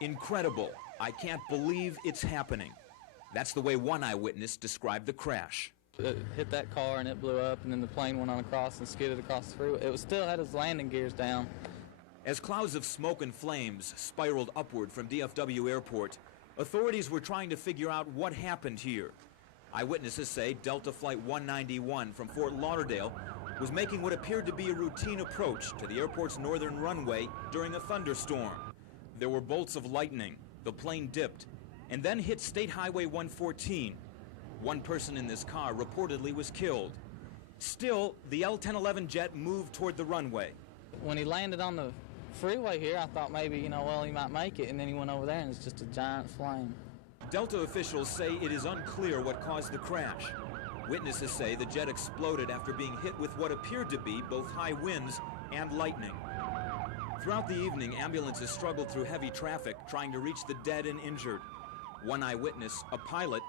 Incredible. I can't believe it's happening. That's the way one eyewitness described the crash. It hit that car and it blew up, and then the plane went on across and skidded across the freeway. It still had its landing gears down. As clouds of smoke and flames spiraled upward from DFW Airport, authorities were trying to figure out what happened here. Eyewitnesses say Delta Flight 191 from Fort Lauderdale was making what appeared to be a routine approach to the airport's northern runway during a thunderstorm. There were bolts of lightning, the plane dipped, and then hit State Highway 114. One person in this car reportedly was killed. Still, the L-1011 jet moved toward the runway. When he landed on the freeway here, I thought maybe, well, he might make it, and then he went over there and it's just a giant flame. Delta officials say it is unclear what caused the crash. Witnesses say the jet exploded after being hit with what appeared to be both high winds and lightning. Throughout the evening, ambulances struggled through heavy traffic trying to reach the dead and injured. One eyewitness, a pilot,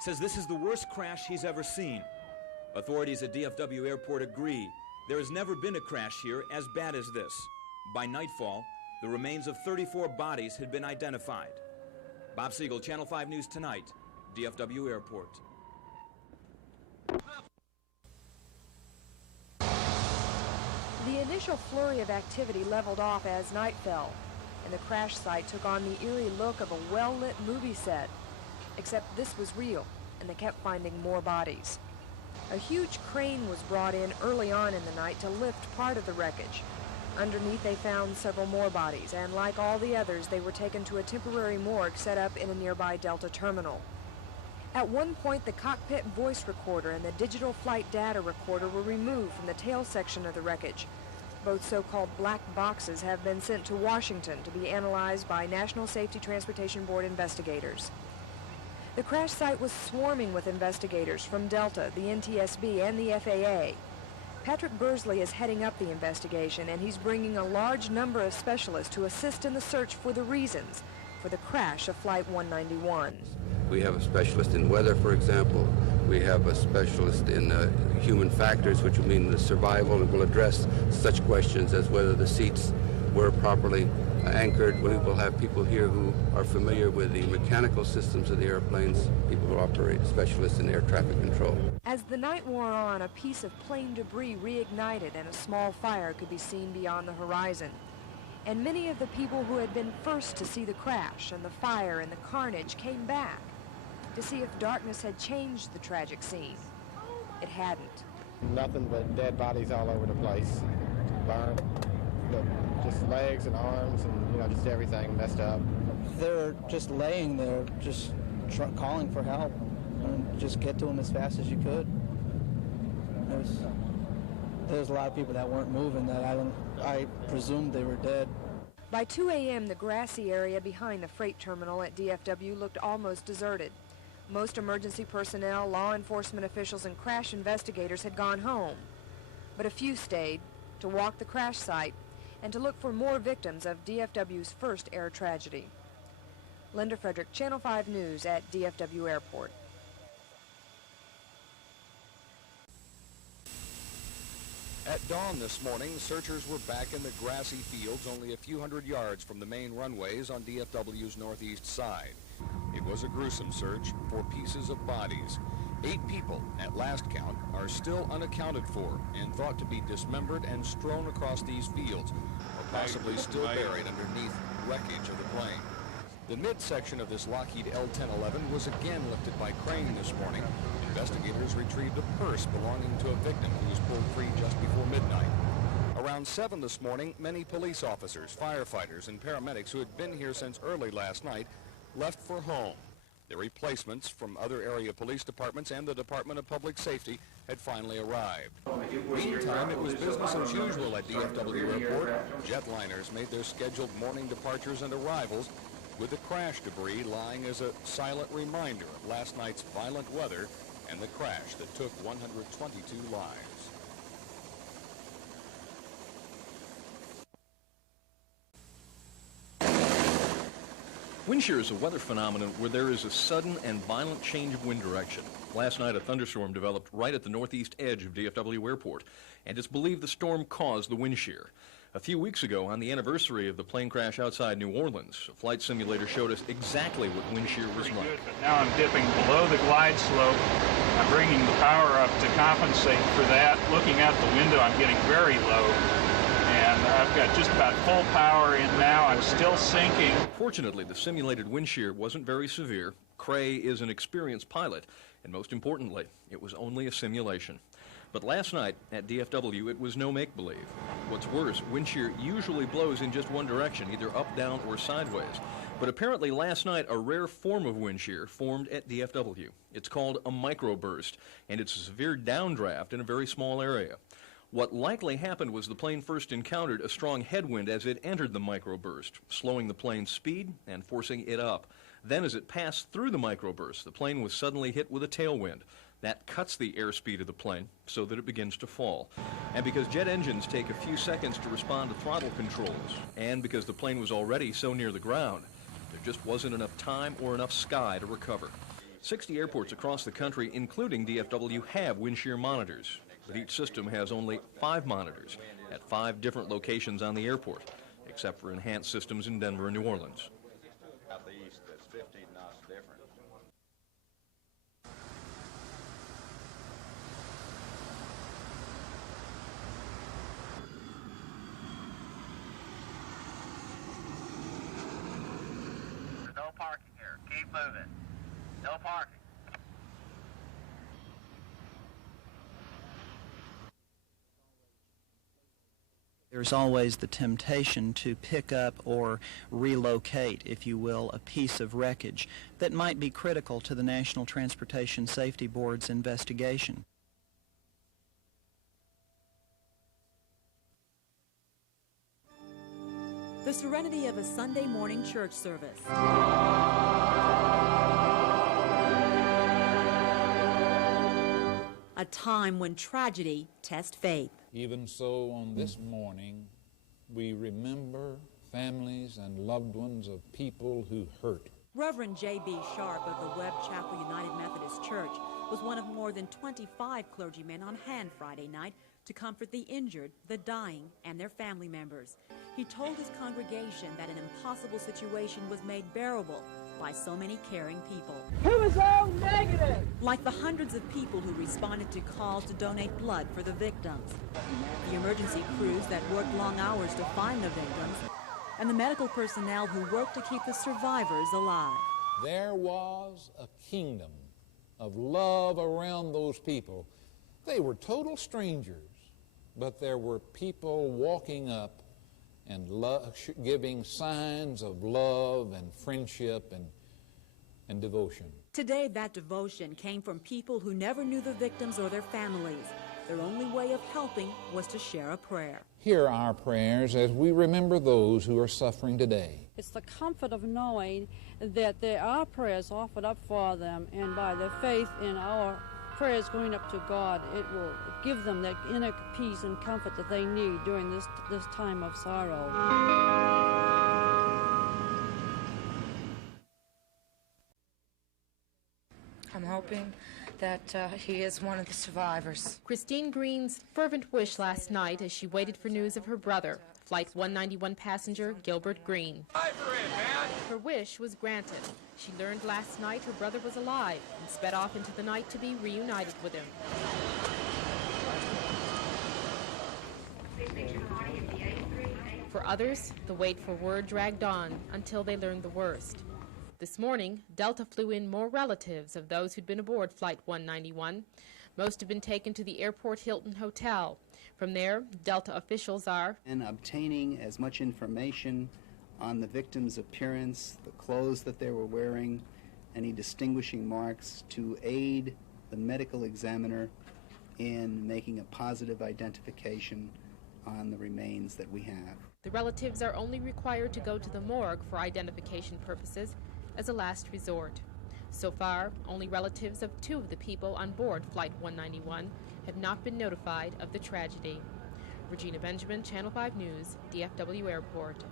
says this is the worst crash he's ever seen. Authorities at DFW Airport agree there has never been a crash here as bad as this. By nightfall, the remains of 34 bodies had been identified. Bob Siegel, Channel 5 News Tonight, DFW Airport. The initial flurry of activity leveled off as night fell, and the crash site took on the eerie look of a well-lit movie set. Except this was real, and they kept finding more bodies. A huge crane was brought in early on in the night to lift part of the wreckage. Underneath they found several more bodies, and like all the others, they were taken to a temporary morgue set up in a nearby Delta terminal. At one point, the cockpit voice recorder and the digital flight data recorder were removed from the tail section of the wreckage. Both so-called black boxes have been sent to Washington to be analyzed by National Safety Transportation Board investigators. The crash site was swarming with investigators from Delta, the NTSB, and the FAA. Patrick Bursley is heading up the investigation, and he's bringing a large number of specialists to assist in the search for the reasons for the crash of Flight 191. We have a specialist in weather, for example. We have a specialist in human factors, which will mean the survival, and will address such questions as whether the seats were properly anchored. We will have people here who are familiar with the mechanical systems of the airplanes, people who operate, specialists in air traffic control. As the night wore on, a piece of plane debris reignited and a small fire could be seen beyond the horizon. And many of the people who had been first to see the crash and the fire and the carnage came back to see if darkness had changed the tragic scene. It hadn't. Nothing but dead bodies all over the place. Burnt, just legs and arms and, just everything messed up. They're just laying there, just calling for help, and just get to them as fast as you could. There's a lot of people that weren't moving that I presumed they were dead. By 2 a.m., the grassy area behind the freight terminal at DFW looked almost deserted. Most emergency personnel, law enforcement officials, and crash investigators had gone home. But a few stayed to walk the crash site and to look for more victims of DFW's first air tragedy. Linda Frederick, Channel 5 News at DFW Airport. At dawn this morning, searchers were back in the grassy fields only a few hundred yards from the main runways on DFW's northeast side. It was a gruesome search for pieces of bodies. 8 people, at last count, are still unaccounted for and thought to be dismembered and strewn across these fields, or possibly still buried underneath wreckage of the plane. The midsection of this Lockheed L-1011 was again lifted by crane this morning. Investigators retrieved a purse belonging to a victim who was pulled free just before midnight. Around 7 this morning, many police officers, firefighters, and paramedics who had been here since early last night left for home. The replacements from other area police departments and the Department of Public Safety had finally arrived. Meantime, it was business as usual at DFW Airport. Jetliners made their scheduled morning departures and arrivals, with the crash debris lying as a silent reminder of last night's violent weather and the crash that took 122 lives. Wind shear is a weather phenomenon where there is a sudden and violent change of wind direction. Last night, a thunderstorm developed right at the northeast edge of DFW Airport, and it's believed the storm caused the wind shear. A few weeks ago, on the anniversary of the plane crash outside New Orleans, a flight simulator showed us exactly what wind shear was like. Good, but now I'm dipping below the glide slope. I'm bringing the power up to compensate for that. Looking out the window, I'm getting very low. And I've got just about full power in now. I'm still sinking. Fortunately, the simulated wind shear wasn't very severe. Krey is an experienced pilot, and most importantly, it was only a simulation. But last night at DFW, it was no make-believe. What's worse, wind shear usually blows in just one direction, either up, down, or sideways. But apparently last night, a rare form of wind shear formed at DFW. It's called a microburst, and it's a severe downdraft in a very small area. What likely happened was the plane first encountered a strong headwind as it entered the microburst, slowing the plane's speed and forcing it up. Then as it passed through the microburst, the plane was suddenly hit with a tailwind. That cuts the airspeed of the plane so that it begins to fall. And because jet engines take a few seconds to respond to throttle controls, and because the plane was already so near the ground, there just wasn't enough time or enough sky to recover. 60 airports across the country, including DFW, have wind shear monitors, but each system has only 5 monitors at 5 different locations on the airport, except for enhanced systems in Denver and New Orleans. Out the east, that's 15 knots different. No parking here. Keep moving. No parking. There's always the temptation to pick up or relocate, if you will, a piece of wreckage that might be critical to the National Transportation Safety Board's investigation. The serenity of a Sunday morning church service. A time when tragedy tests faith. Even so, on this morning, we remember families and loved ones of people who hurt. Reverend J.B. Sharp of the Webb Chapel United Methodist Church was one of more than 25 clergymen on hand Friday night to comfort the injured, the dying, and their family members. He told his congregation that an impossible situation was made bearable by so many caring people. Who is all negative? Like the hundreds of people who responded to calls to donate blood for the victims. The emergency crews that worked long hours to find the victims, and the medical personnel who worked to keep the survivors alive. There was a kingdom of love around those people. They were total strangers, but there were people walking up and giving signs of love and friendship and devotion. Today, that devotion came from people who never knew the victims or their families. Their only way of helping was to share a prayer. Hear our prayers as we remember those who are suffering today. It's the comfort of knowing that there are prayers offered up for them, and by their faith in our prayers going up to God, it will give them that inner peace and comfort that they need during this time of sorrow. I'm hoping that he is one of the survivors. Christine Green's fervent wish last night as she waited for news of her brother, Flight 191 passenger Gilbert Green. Her wish was granted. She learned last night her brother was alive and sped off into the night to be reunited with him. For others, the wait for word dragged on until they learned the worst. This morning, Delta flew in more relatives of those who'd been aboard Flight 191. Most have been taken to the Airport Hilton Hotel. From there, Delta officials are obtaining as much information on the victim's appearance, the clothes that they were wearing, any distinguishing marks to aid the medical examiner in making a positive identification on the remains that we have. The relatives are only required to go to the morgue for identification purposes as a last resort. So far, only relatives of 2 of the people on board Flight 191 have not been notified of the tragedy. Regina Benjamin, Channel 5 News, DFW Airport.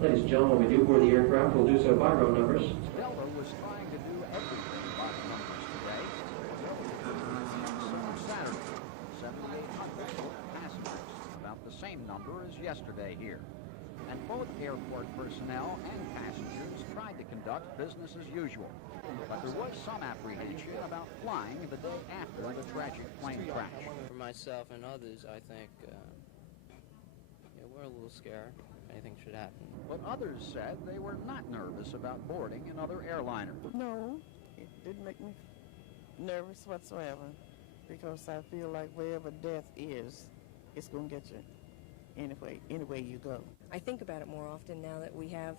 Ladies and gentlemen, when we do board the aircraft, we'll do so by row numbers. Delta was trying to do everything by numbers today. number as yesterday here. And both airport personnel and passengers tried to conduct business as usual. But there was some apprehension about flying the day after the tragic plane crash. For myself and others, I think we're a little scared if anything should happen. But others said they were not nervous about boarding another airliner. No, it didn't make me nervous whatsoever, because I feel like wherever death is, it's going to get you anyway you go. I think about it more often now that we have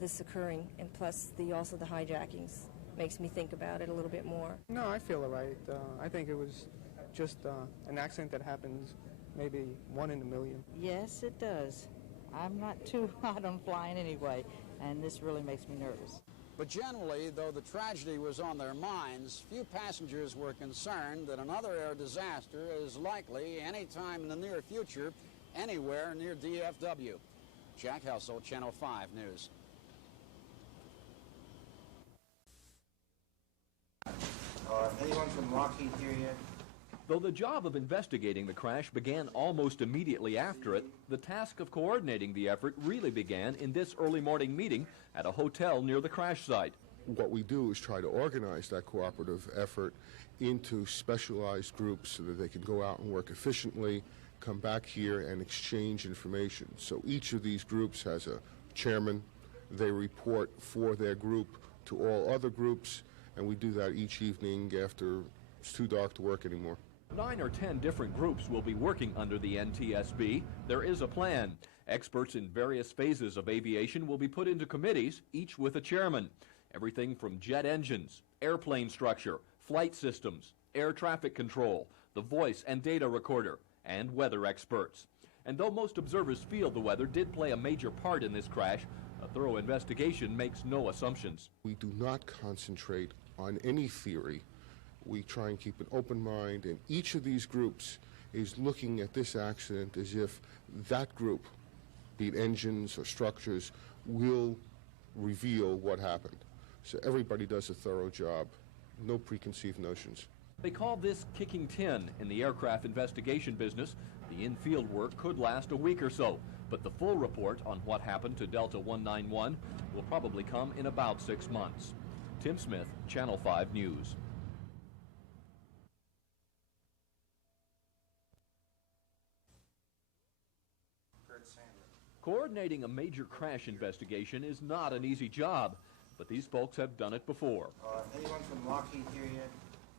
this occurring, and plus also the hijackings makes me think about it a little bit more. No, I feel all right. I think it was just an accident that happens maybe 1 in a million. Yes, it does. I'm not too hot on flying anyway, and this really makes me nervous. But generally, though the tragedy was on their minds, few passengers were concerned that another air disaster is likely anytime in the near future anywhere near DFW. Jack Helsel, Channel 5 News. Anyone from Lockheed here yet? Though the job of investigating the crash began almost immediately after it, the task of coordinating the effort really began in this early morning meeting at a hotel near the crash site. What we do is try to organize that cooperative effort into specialized groups so that they can go out and work efficiently, come back here and exchange information. So each of these groups has a chairman. They report for their group to all other groups, and we do that each evening after it's too dark to work anymore. 9 or 10 different groups will be working under the NTSB. There is a plan. Experts in various phases of aviation will be put into committees, each with a chairman. Everything from jet engines, airplane structure, flight systems, air traffic control, the voice and data recorder, and weather experts. And though most observers feel the weather did play a major part in this crash, a thorough investigation makes no assumptions. We do not concentrate on any theory. We try and keep an open mind, and each of these groups is looking at this accident as if that group, be it engines or structures, will reveal what happened. So everybody does a thorough job, no preconceived notions. They call this kicking tin in the aircraft investigation business. The in-field work could last a week or so, but the full report on what happened to Delta 191 will probably come in about 6 months. Tim Smith, Channel 5 News. Coordinating a major crash investigation is not an easy job, but these folks have done it before. Anyone from Lockheed here yet?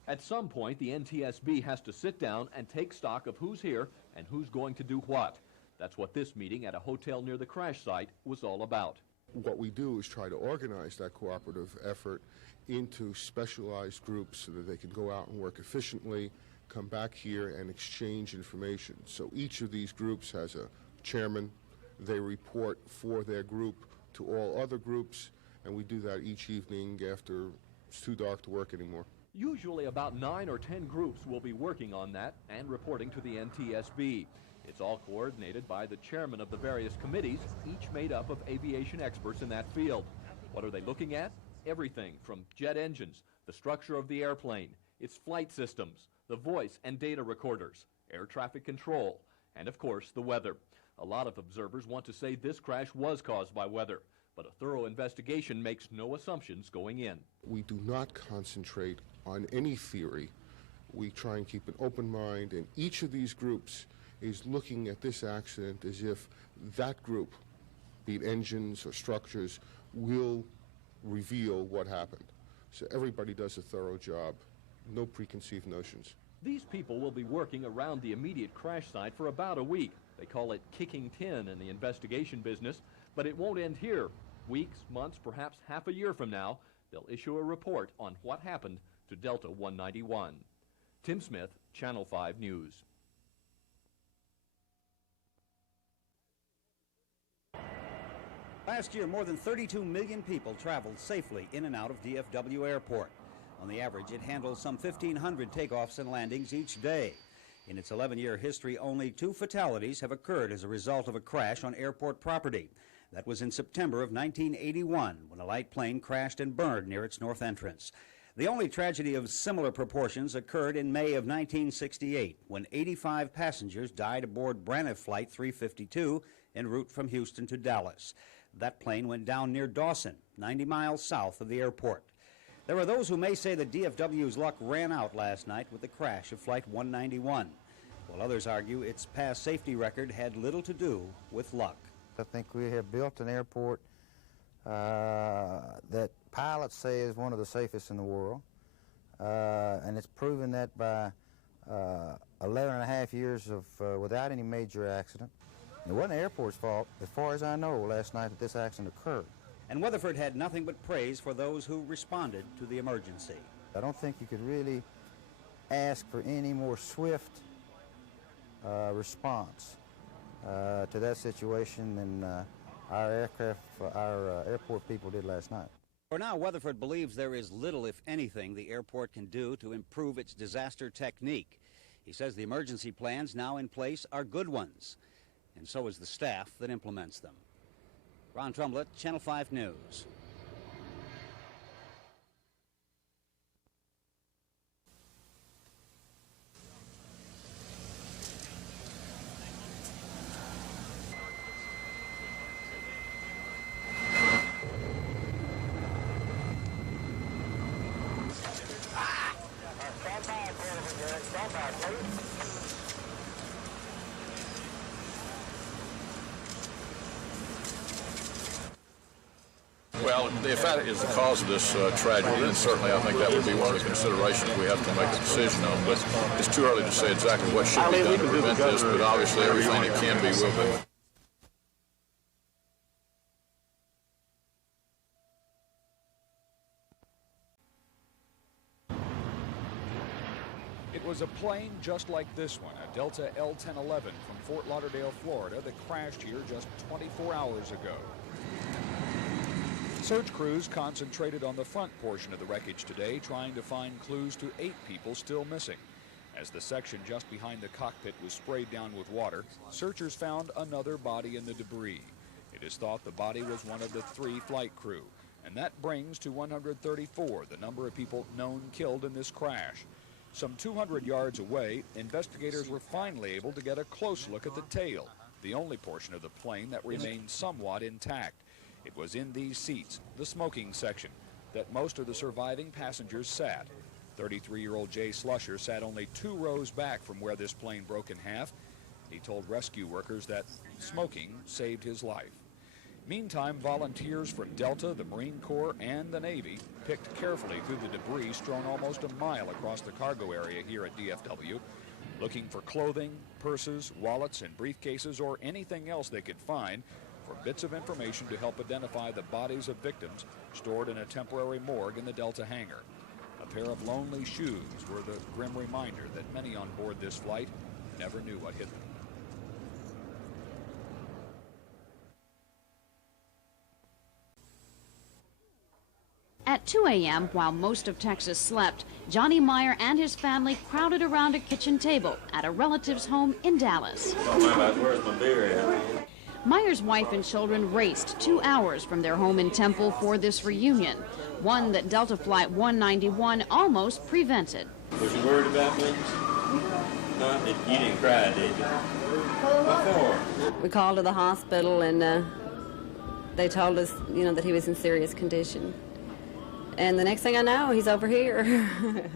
At some point, the NTSB has to sit down and take stock of who's here and who's going to do what. That's what this meeting at a hotel near the crash site was all about. What we do is try to organize that cooperative effort into specialized groups so that they can go out and work efficiently, come back here and exchange information. So each of these groups has a chairman. They report for their group to all other groups, and we do that each evening after it's too dark to work anymore. Usually about 9 or 10 groups will be working on that and reporting to the NTSB. It's all coordinated by the chairman of the various committees, each made up of aviation experts in that field. What are they looking at? Everything from jet engines, the structure of the airplane, its flight systems, the voice and data recorders, air traffic control, and of course the weather. A lot of observers want to say this crash was caused by weather, but a thorough investigation makes no assumptions going in. We do not concentrate on any theory. We try and keep an open mind, and each of these groups is looking at this accident as if that group, be it engines or structures, will reveal what happened. So everybody does a thorough job, no preconceived notions. These people will be working around the immediate crash site for about a week. They call it kicking tin in the investigation business, but it won't end here. Weeks, months, perhaps half a year from now, they'll issue a report on what happened to Delta 191. Tim Smith, Channel 5 News. Last year, more than 32 million people traveled safely in and out of DFW Airport. On the average, it handles some 1,500 takeoffs and landings each day. In its 11-year history, only 2 fatalities have occurred as a result of a crash on airport property. That was in September of 1981, when a light plane crashed and burned near its north entrance. The only tragedy of similar proportions occurred in May of 1968 when 85 passengers died aboard Braniff Flight 352 en route from Houston to Dallas. That plane went down near Dawson, 90 miles south of the airport. There are those who may say that DFW's luck ran out last night with the crash of Flight 191, while others argue its past safety record had little to do with luck. I think we have built an airport that pilots say is one of the safest in the world, and it's proven that by 11 and a half years of without any major accident. It wasn't the airport's fault, as far as I know, last night that this accident occurred. And Weatherford had nothing but praise for those who responded to the emergency. I don't think you could really ask for any more swift response to that situation than our airport people did last night. For now, Weatherford believes there is little, if anything, the airport can do to improve its disaster technique. He says the emergency plans now in place are good ones, and so is the staff that implements them. Ron Trumblett, Channel 5 News. Well, if that is the cause of this tragedy, then certainly I think that would be one of the considerations we have to make a decision on. But it's too early to say exactly what should be done to prevent this, but obviously everything that can be will be. It was a plane just like this one, a Delta L-1011 from Fort Lauderdale, Florida, that crashed here just 24 hours ago. Search crews concentrated on the front portion of the wreckage today, trying to find clues to 8 people still missing. As the section just behind the cockpit was sprayed down with water, searchers found another body in the debris. It is thought the body was one of the 3 flight crew, and that brings to 134 the number of people known killed in this crash. Some 200 yards away, investigators were finally able to get a close look at the tail, the only portion of the plane that remained somewhat intact. It was in these seats, the smoking section, that most of the surviving passengers sat. 33-year-old Jay Slusher sat only 2 rows back from where this plane broke in half. He told rescue workers that smoking saved his life. Meantime, volunteers from Delta, the Marine Corps, and the Navy picked carefully through the debris strewn almost a mile across the cargo area here at DFW, looking for clothing, purses, wallets, and briefcases, or anything else they could find for bits of information to help identify the bodies of victims stored in a temporary morgue in the Delta hangar. A pair of lonely shoes were the grim reminder that many on board this flight never knew what hit them. At 2 a.m., while most of Texas slept, Johnny Meyer and his family crowded around a kitchen table at a relative's home in Dallas. Where's my beer at? Meyer's wife and children raced 2 hours from their home in Temple for this reunion, one that Delta Flight 191 almost prevented. Was you worried about me? No, you didn't cry, did you? What for? We called to the hospital and they told us, that he was in serious condition. And the next thing I know, he's over here.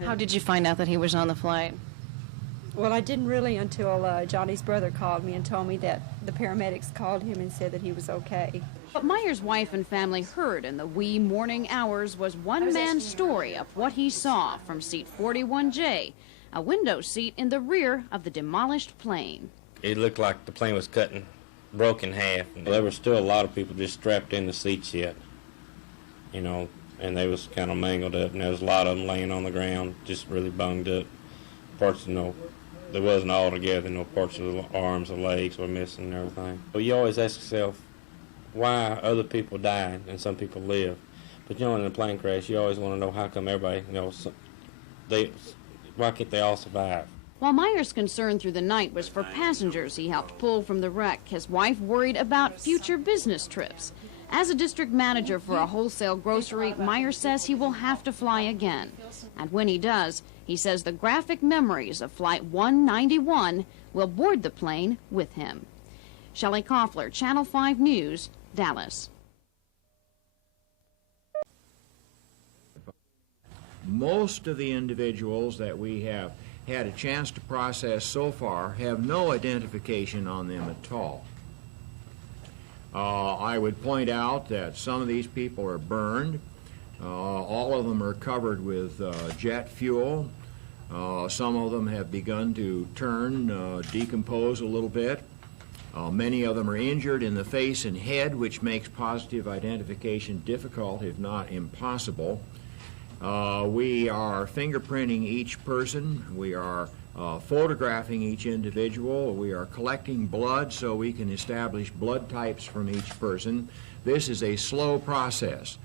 How did you find out that he was on the flight? Well, I didn't really until Johnny's brother called me and told me that the paramedics called him and said that he was okay. What Meyer's wife and family heard in the wee morning hours was one man's story of what he saw from seat 41J, a window seat in the rear of the demolished plane. It looked like the plane was broke in half. There were still a lot of people just strapped in the seats yet, and they was kind of mangled up, and there was a lot of them laying on the ground, just really bunged up. Parts, they wasn't all together, parts of the arms or legs were missing and everything. Well, you always ask yourself, why other people died and some people live? But in a plane crash, you always want to know how come everybody, why can't they all survive? While Meyer's concern through the night was for passengers he helped pull from the wreck, his wife worried about future business trips. As a district manager for a wholesale grocery, Meyer says he will have to fly again. And when he does, he says the graphic memories of Flight 191 will board the plane with him. Shelley Koffler, Channel 5 News, Dallas. Most of the individuals that we have had a chance to process so far have no identification on them at all. I would point out that some of these people are burned. All of them are covered with jet fuel. Some of them have begun to turn, decompose a little bit. Many of them are injured in the face and head, which makes positive identification difficult, if not impossible. We are fingerprinting each person. We are photographing each individual. We are collecting blood so we can establish blood types from each person. This is a slow process.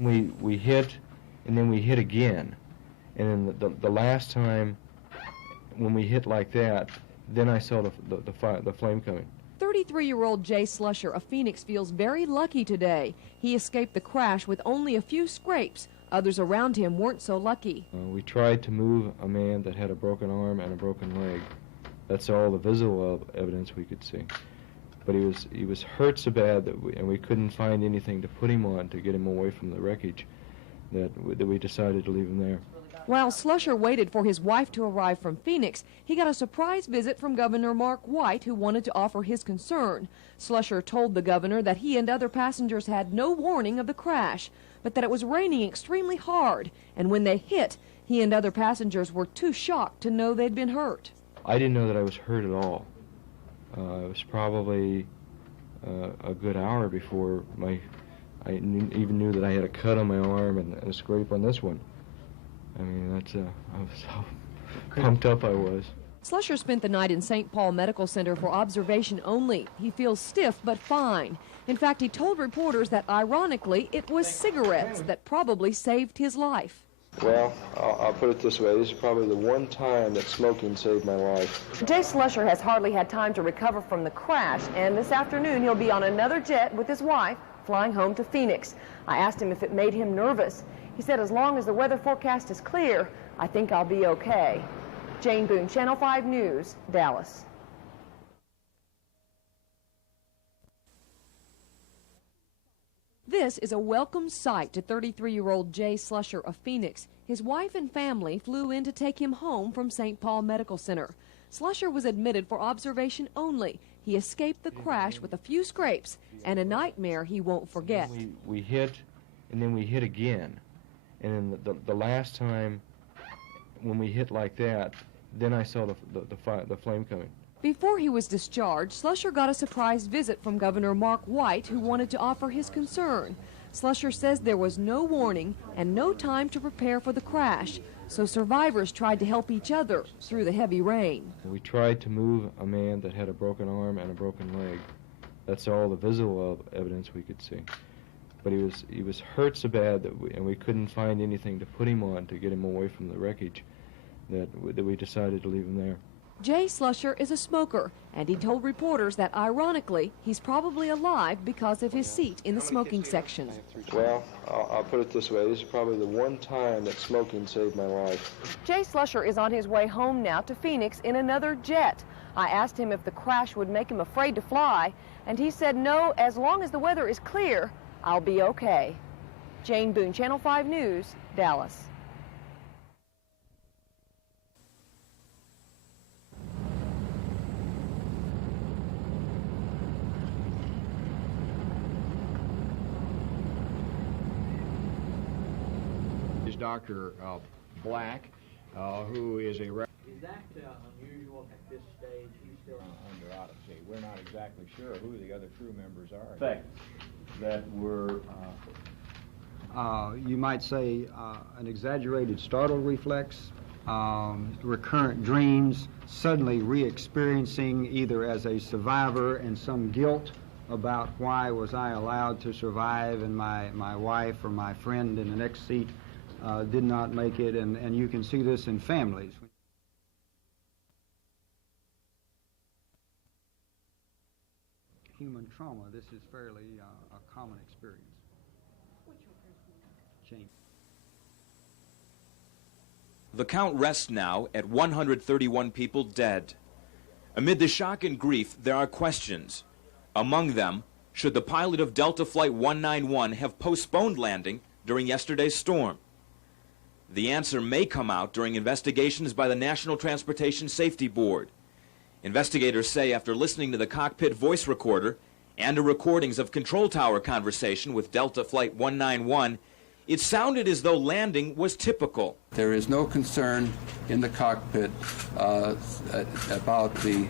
We hit, and then we hit again. And then the last time when we hit like that, then I saw the flame coming. 33-year-old Jay Slusher of Phoenix feels very lucky today. He escaped the crash with only a few scrapes. Others around him weren't so lucky. We tried to move a man that had a broken arm and a broken leg. That's all the visual evidence we could see. But he was hurt so bad that we couldn't find anything to put him on to get him away from the wreckage that we decided to leave him there. While Slusher waited for his wife to arrive from Phoenix, he got a surprise visit from Governor Mark White, who wanted to offer his concern. Slusher told the governor that he and other passengers had no warning of the crash, but that it was raining extremely hard, and when they hit, he and other passengers were too shocked to know they'd been hurt. I didn't know that I was hurt at all. It was probably a good hour before I even knew that I had a cut on my arm and a scrape on this one. I mean, I was how pumped up I was. Slusher spent the night in St. Paul Medical Center for observation only. He feels stiff but fine. In fact, he told reporters that, ironically, it was cigarettes that probably saved his life. Well, I'll put it this way. This is probably the one time that smoking saved my life. Jay Slusher has hardly had time to recover from the crash, and this afternoon he'll be on another jet with his wife, flying home to Phoenix. I asked him if it made him nervous. He said, as long as the weather forecast is clear, I think I'll be okay. Jane Boone, Channel 5 News, Dallas. This is a welcome sight to 33-year-old Jay Slusher of Phoenix. His wife and family flew in to take him home from St. Paul Medical Center. Slusher was admitted for observation only. He escaped the crash with a few scrapes and a nightmare he won't forget. We hit, and then we hit again. And then the last time when we hit like that, then I saw the flame coming. Before he was discharged, Slusher got a surprise visit from Governor Mark White, who wanted to offer his concern. Slusher says there was no warning and no time to prepare for the crash, so survivors tried to help each other through the heavy rain. We tried to move a man that had a broken arm and a broken leg. That's all the visual evidence we could see. But he was hurt so bad that we couldn't find anything to put him on to get him away from the wreckage that we decided to leave him there. Jay Slusher is a smoker, and he told reporters that, ironically, he's probably alive because of his seat in the smoking section. Well, I'll put it this way. This is probably the one time that smoking saved my life. Jay Slusher is on his way home now to Phoenix in another jet. I asked him if the crash would make him afraid to fly, and he said no, as long as the weather is clear, I'll be okay. Jane Boone, Channel 5 News, Dallas. Is Dr. Black, who is a... Is that unusual at this stage? He's still under autopsy. We're not exactly sure who the other crew members are. Fact that were, you might say, an exaggerated startle reflex, recurrent dreams, suddenly re-experiencing either as a survivor and some guilt about why was I allowed to survive and my wife or my friend in the next seat did not make it, and you can see this in families. human trauma, this is fairly a common experience. Change. The count rests now at 131 people dead. Amid the shock and grief, there are questions. Among them, should the pilot of Delta Flight 191 have postponed landing during yesterday's storm? The answer may come out during investigations by the National Transportation Safety Board. Investigators say after listening to the cockpit voice recorder and the recordings of control tower conversation with Delta Flight 191, it sounded as though landing was typical. There is no concern in the cockpit about the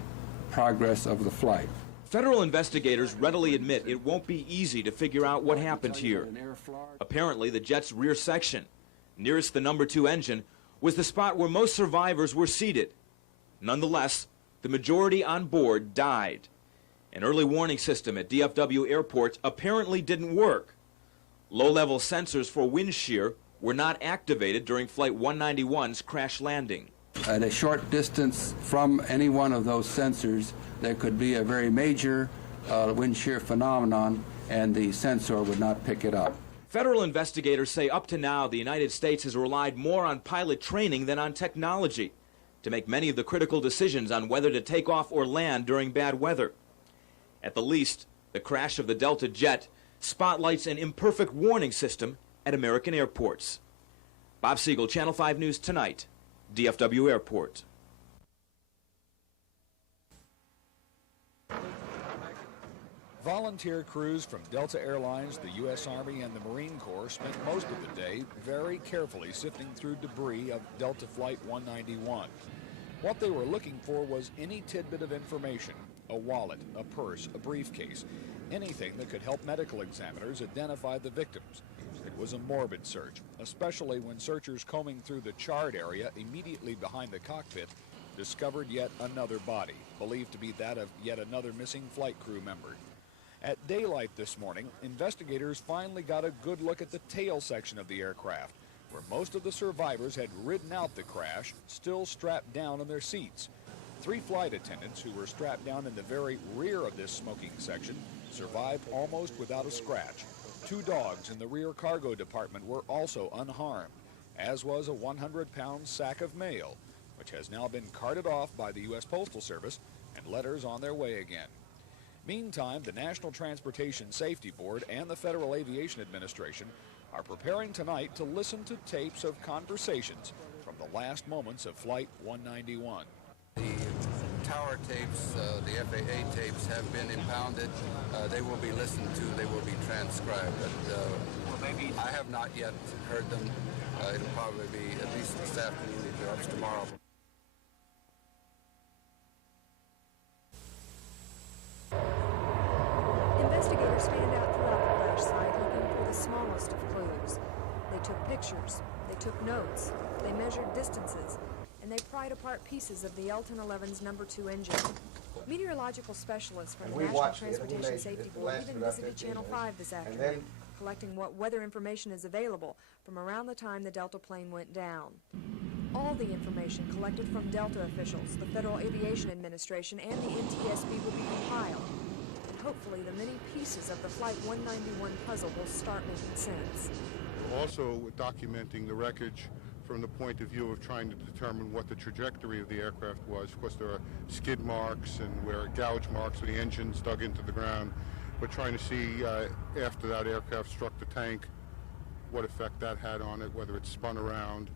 progress of the flight. Federal investigators readily admit it won't be easy to figure out what happened here. Apparently, the jet's rear section, nearest the number 2 engine, was the spot where most survivors were seated. Nonetheless, the majority on board died. An early warning system at DFW Airport apparently didn't work. Low-level sensors for wind shear were not activated during Flight 191's crash landing. At a short distance from any one of those sensors, there could be a very major wind shear phenomenon, and the sensor would not pick it up. Federal investigators say up to now the United States has relied more on pilot training than on technology to make many of the critical decisions on whether to take off or land during bad weather. At the least, the crash of the Delta jet spotlights an imperfect warning system at American airports. Bob Siegel, Channel 5 News Tonight, DFW Airport. Volunteer crews from Delta Airlines, the U.S. Army, and the Marine Corps spent most of the day very carefully sifting through debris of Delta Flight 191. What they were looking for was any tidbit of information, a wallet, a purse, a briefcase, anything that could help medical examiners identify the victims. It was a morbid search, especially when searchers combing through the charred area immediately behind the cockpit discovered yet another body, believed to be that of yet another missing flight crew member. At daylight this morning, investigators finally got a good look at the tail section of the aircraft, where most of the survivors had ridden out the crash, still strapped down in their seats. 3 flight attendants who were strapped down in the very rear of this smoking section survived almost without a scratch. 2 dogs in the rear cargo department were also unharmed, as was a 100-pound sack of mail, which has now been carted off by the U.S. Postal Service and letters on their way again. Meantime, the National Transportation Safety Board and the Federal Aviation Administration are preparing tonight to listen to tapes of conversations from the last moments of Flight 191. The tower tapes, the FAA tapes have been impounded. They will be listened to, they will be transcribed, but I have not yet heard them. It'll probably be at least this afternoon, perhaps tomorrow. Investigators stand out throughout the crash site looking for the smallest of clues. They took pictures, they took notes, they measured distances, and they pried apart pieces of the L-1011's number 2 engine. Meteorological specialists from the National Transportation Safety Board even visited Channel 5 this afternoon, collecting what weather information is available from around the time the Delta plane went down. All the information collected from Delta officials, the Federal Aviation Administration, and the NTSB will be compiled. Hopefully, the many pieces of the Flight 191 puzzle will start making sense. We're also documenting the wreckage from the point of view of trying to determine what the trajectory of the aircraft was. Of course, there are skid marks and where gouge marks where the engine's dug into the ground. We're trying to see after that aircraft struck the tank, what effect that had on it, whether it spun around.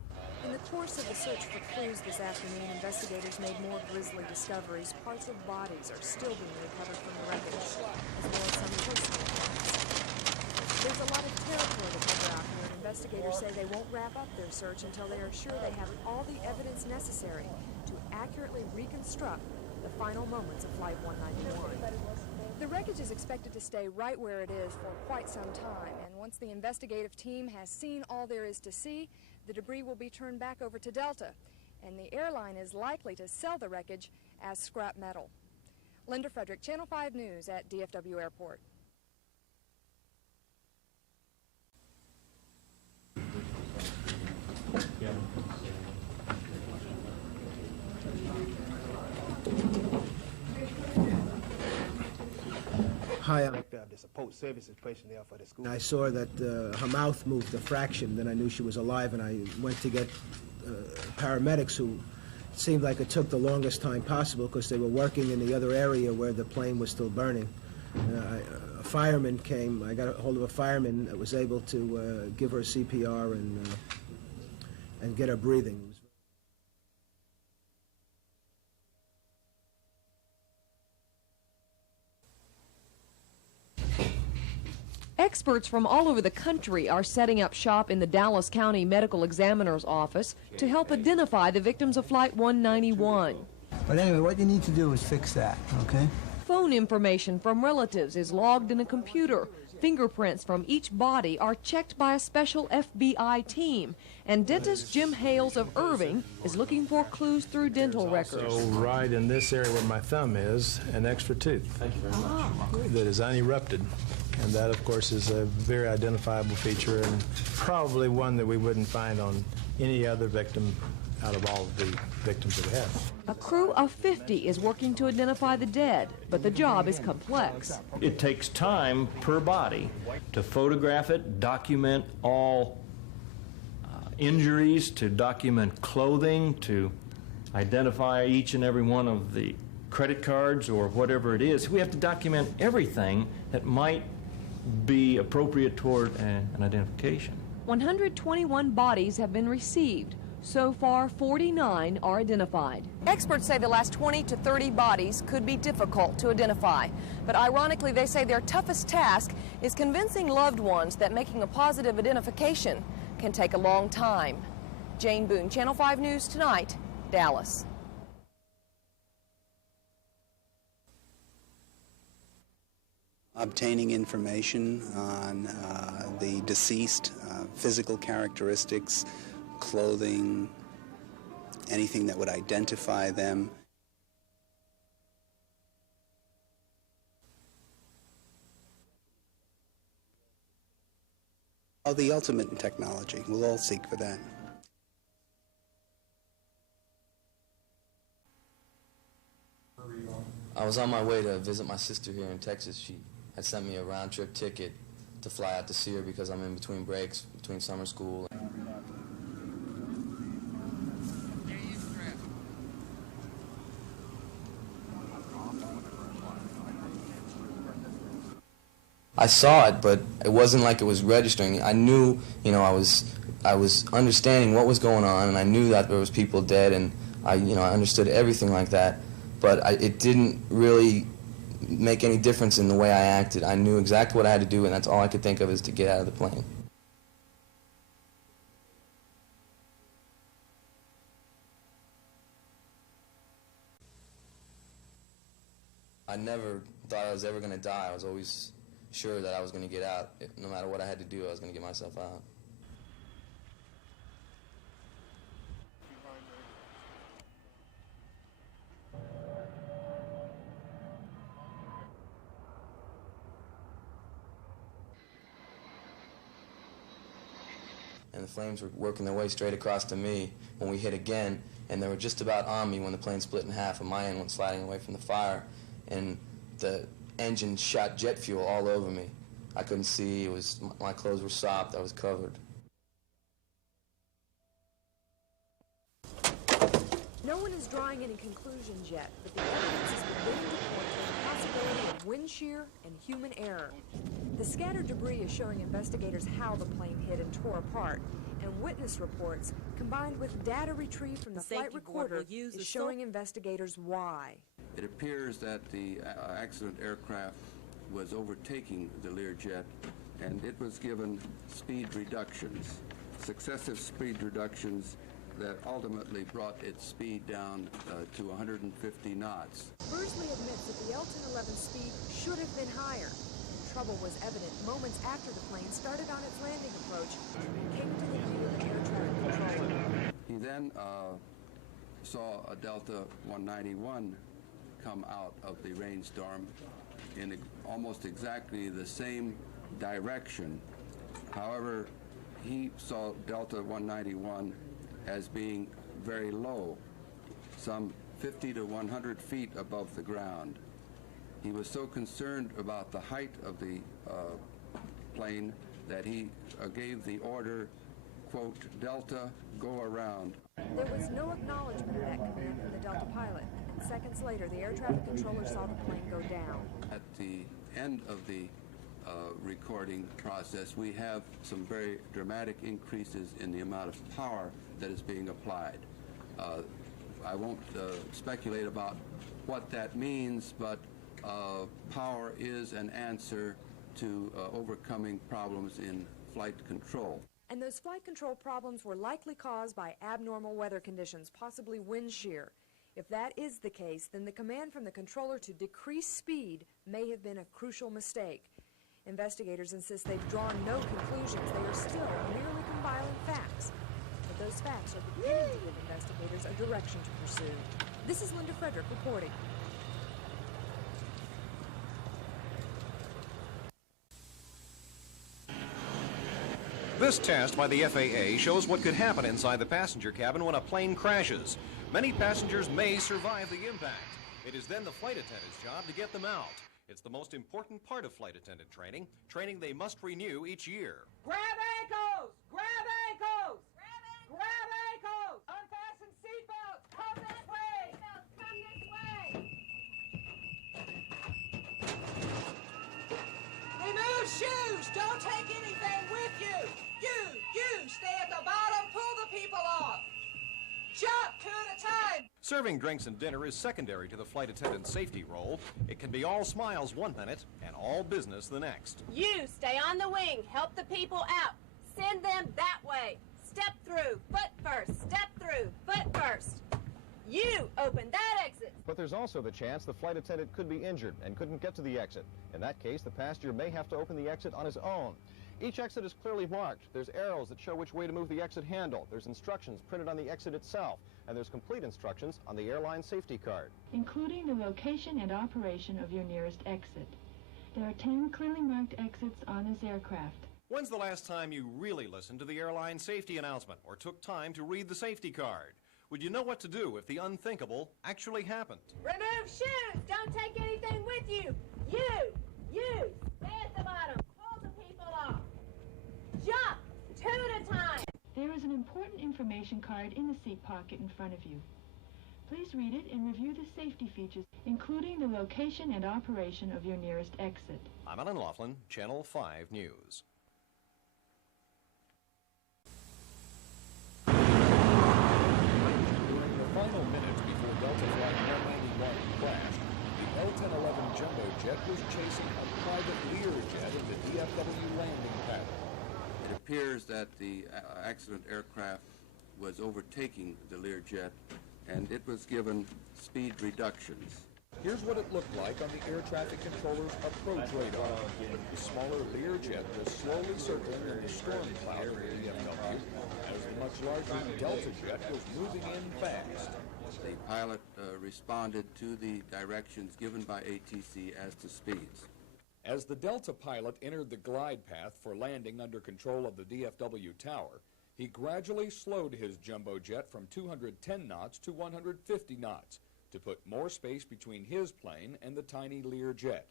In the course of the search for clues this afternoon, investigators made more grisly discoveries. Parts of bodies are still being recovered from the wreckage, as well as some personal effects. There's a lot of territory to cover out here, and investigators say they won't wrap up their search until they are sure they have all the evidence necessary to accurately reconstruct the final moments of Flight 191. The wreckage is expected to stay right where it is for quite some time, and once the investigative team has seen all there is to see, the debris will be turned back over to Delta, and the airline is likely to sell the wreckage as scrap metal. Linda Frederick, Channel 5 News at DFW Airport. high up. The support services person there for the school. I saw that her mouth moved a fraction, then I knew she was alive, and I went to get paramedics who it seemed like it took the longest time possible because they were working in the other area where the plane was still burning. A fireman came. I got a hold of a fireman that was able to give her CPR and get her breathing. Experts from all over the country are setting up shop in the Dallas County Medical Examiner's Office to help identify the victims of Flight 191. But anyway, what you need to do is fix that, okay? Phone information from relatives is logged in a computer. Fingerprints from each body are checked by a special FBI team. And dentist Jim Hales of Irving is looking for clues through dental records. So right in this area where my thumb is, an extra tooth. Thank you very much. That is unerupted. And that, of course, is a very identifiable feature and probably one that we wouldn't find on any other victim out of all of the victims that we have. A crew of 50 is working to identify the dead, but the job is complex. It takes time per body to photograph it, document all injuries, to document clothing, to identify each and every one of the credit cards or whatever it is. We have to document everything that might be appropriate toward an identification. 121 bodies have been received. So far, 49 are identified. Experts say the last 20 to 30 bodies could be difficult to identify. But ironically, they say their toughest task is convincing loved ones that making a positive identification can take a long time. Jane Boone, Channel 5 News Tonight, Dallas. Obtaining information on the deceased, physical characteristics, clothing, anything that would identify them. Oh, the ultimate in technology. We'll all seek for that. I was on my way to visit my sister here in Texas. She had sent me a round-trip ticket to fly out to see her because I'm in between breaks, between summer school. I saw it, but it wasn't like it was registering. I knew, you know, I was understanding what was going on, and I knew that there was people dead, and I understood everything like that. But it didn't really make any difference in the way I acted. I knew exactly what I had to do, and that's all I could think of is to get out of the plane. I never thought I was ever going to die. I was always sure that I was going to get out. No matter what I had to do, I was going to get myself out. And the flames were working their way straight across to me when we hit again, and they were just about on me when the plane split in half and my end went sliding away from the fire, and the engine shot jet fuel all over me. I couldn't see. My clothes were sopped. I was covered. No one is drawing any conclusions yet, but the evidence is beginning to point to the possibility of wind shear and human error. The scattered debris is showing investigators how the plane hit and tore apart, and witness reports, combined with data retrieved from the flight recorder, is showing investigators why. It appears that the accident aircraft was overtaking the Learjet, and it was given speed reductions, successive speed reductions that ultimately brought its speed down to 150 knots. Bursley admits that the L-1011 speed should have been higher. Trouble was evident moments after the plane started on its landing approach and came to the view of the air traffic controller. He then saw a Delta 191 come out of the rainstorm in almost exactly the same direction. However, he saw Delta 191 as being very low, some 50 to 100 feet above the ground. He was so concerned about the height of the plane that he gave the order, quote, Delta, go around. There was no acknowledgement of that command from the Delta pilot, and seconds later, the air traffic controller saw the plane go down. At the end of the recording process, we have some very dramatic increases in the amount of power that is being applied. I won't speculate about what that means, but power is an answer to overcoming problems in flight control. And those flight control problems were likely caused by abnormal weather conditions, possibly wind shear. If that is the case, then the command from the controller to decrease speed may have been a crucial mistake. Investigators insist they've drawn no conclusions. They are still merely compiling facts. But those facts are beginning to give investigators a direction to pursue. This is Linda Frederick reporting. This test by the FAA shows what could happen inside the passenger cabin when a plane crashes. Many passengers may survive the impact. It is then the flight attendant's job to get them out. It's the most important part of flight attendant training, training they must renew each year. Grab ankles! Grab ankles! Grab ankles! Unfasten seatbelts! Come this way! Come this way! Remove shoes! Don't take anything with you! You! Stay at the bottom! Pull the people off! Jump 2 at a time! Serving drinks and dinner is secondary to the flight attendant's safety role. It can be all smiles one minute and all business the next. You stay on the wing. Help the people out. Send them that way. Step through. Foot first. Step through. Foot first. You open that exit. But there's also the chance the flight attendant could be injured and couldn't get to the exit. In that case, the passenger may have to open the exit on his own. Each exit is clearly marked. There's arrows that show which way to move the exit handle. There's instructions printed on the exit itself. And there's complete instructions on the airline safety card, including the location and operation of your nearest exit. There are 10 clearly marked exits on this aircraft. When's the last time you really listened to the airline safety announcement or took time to read the safety card? Would you know what to do if the unthinkable actually happened? Remove shoes! Don't take anything with you! You! Stay at the bottom! Pull the people off! Jump! 2 at a time! There is an important information card in the seat pocket in front of you. Please read it and review the safety features, including the location and operation of your nearest exit. I'm Alan Laughlin, Channel 5 News. During the final minutes before Delta Flight 191 crashed, the L-1011 jumbo jet was chasing a private Learjet in the DFW landing pattern. It appears that the accident aircraft was overtaking the Learjet, and it was given speed reductions. Here's what it looked like on the air traffic controller's approach radar. The smaller Learjet was slowly circling in the storm cloud of the DFW as the much larger Delta jet was moving in fast. The pilot responded to the directions given by ATC as to speeds. As the Delta pilot entered the glide path for landing under control of the DFW tower, he gradually slowed his jumbo jet from 210 knots to 150 knots to put more space between his plane and the tiny Learjet.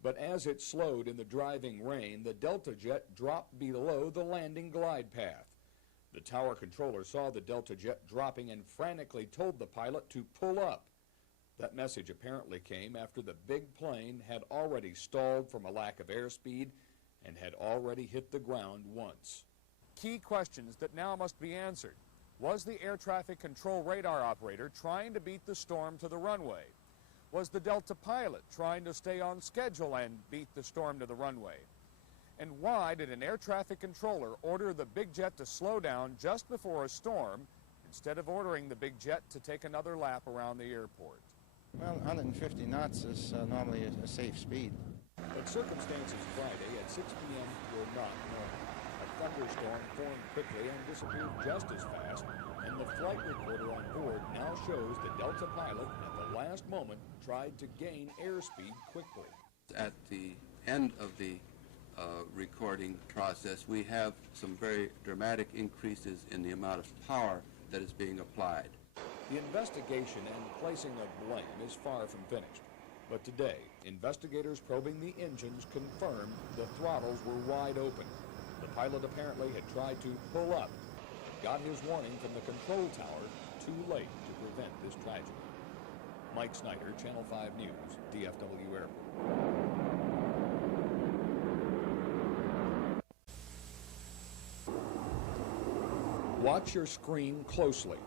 But as it slowed in the driving rain, the Delta jet dropped below the landing glide path. The tower controller saw the Delta jet dropping and frantically told the pilot to pull up. That message apparently came after the big plane had already stalled from a lack of airspeed and had already hit the ground once. Key questions that now must be answered. Was the air traffic control radar operator trying to beat the storm to the runway? Was the Delta pilot trying to stay on schedule and beat the storm to the runway? And why did an air traffic controller order the big jet to slow down just before a storm instead of ordering the big jet to take another lap around the airport? Well, 150 knots is normally a safe speed. But circumstances Friday at 6 p.m. were not normal. A thunderstorm formed quickly and disappeared just as fast, and the flight recorder on board now shows the Delta pilot at the last moment tried to gain airspeed quickly. At the end of the recording process, we have some very dramatic increases in the amount of power that is being applied. The investigation and placing of blame is far from finished, But today, investigators probing the engines confirmed the throttles were wide open. The pilot apparently had tried to pull up, got his warning from the control tower too late to prevent this tragedy. Mike Snyder, Channel 5 News, DFW Airport. Watch your screen closely.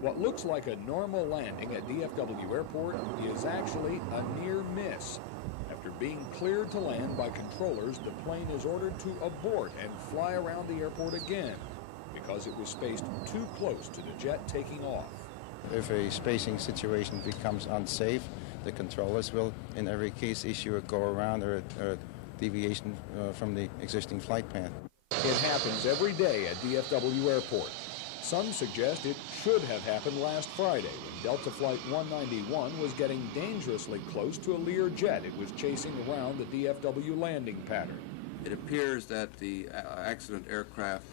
What looks like a normal landing at DFW Airport is actually a near miss. After being cleared to land by controllers, the plane is ordered to abort and fly around the airport again because it was spaced too close to the jet taking off. If a spacing situation becomes unsafe, the controllers will, in every case, issue a go-around or a deviation from the existing flight path. It happens every day at DFW Airport. Some suggest it should have happened last Friday when Delta Flight 191 was getting dangerously close to a Learjet it was chasing around the DFW landing pattern. It appears that the accident aircraft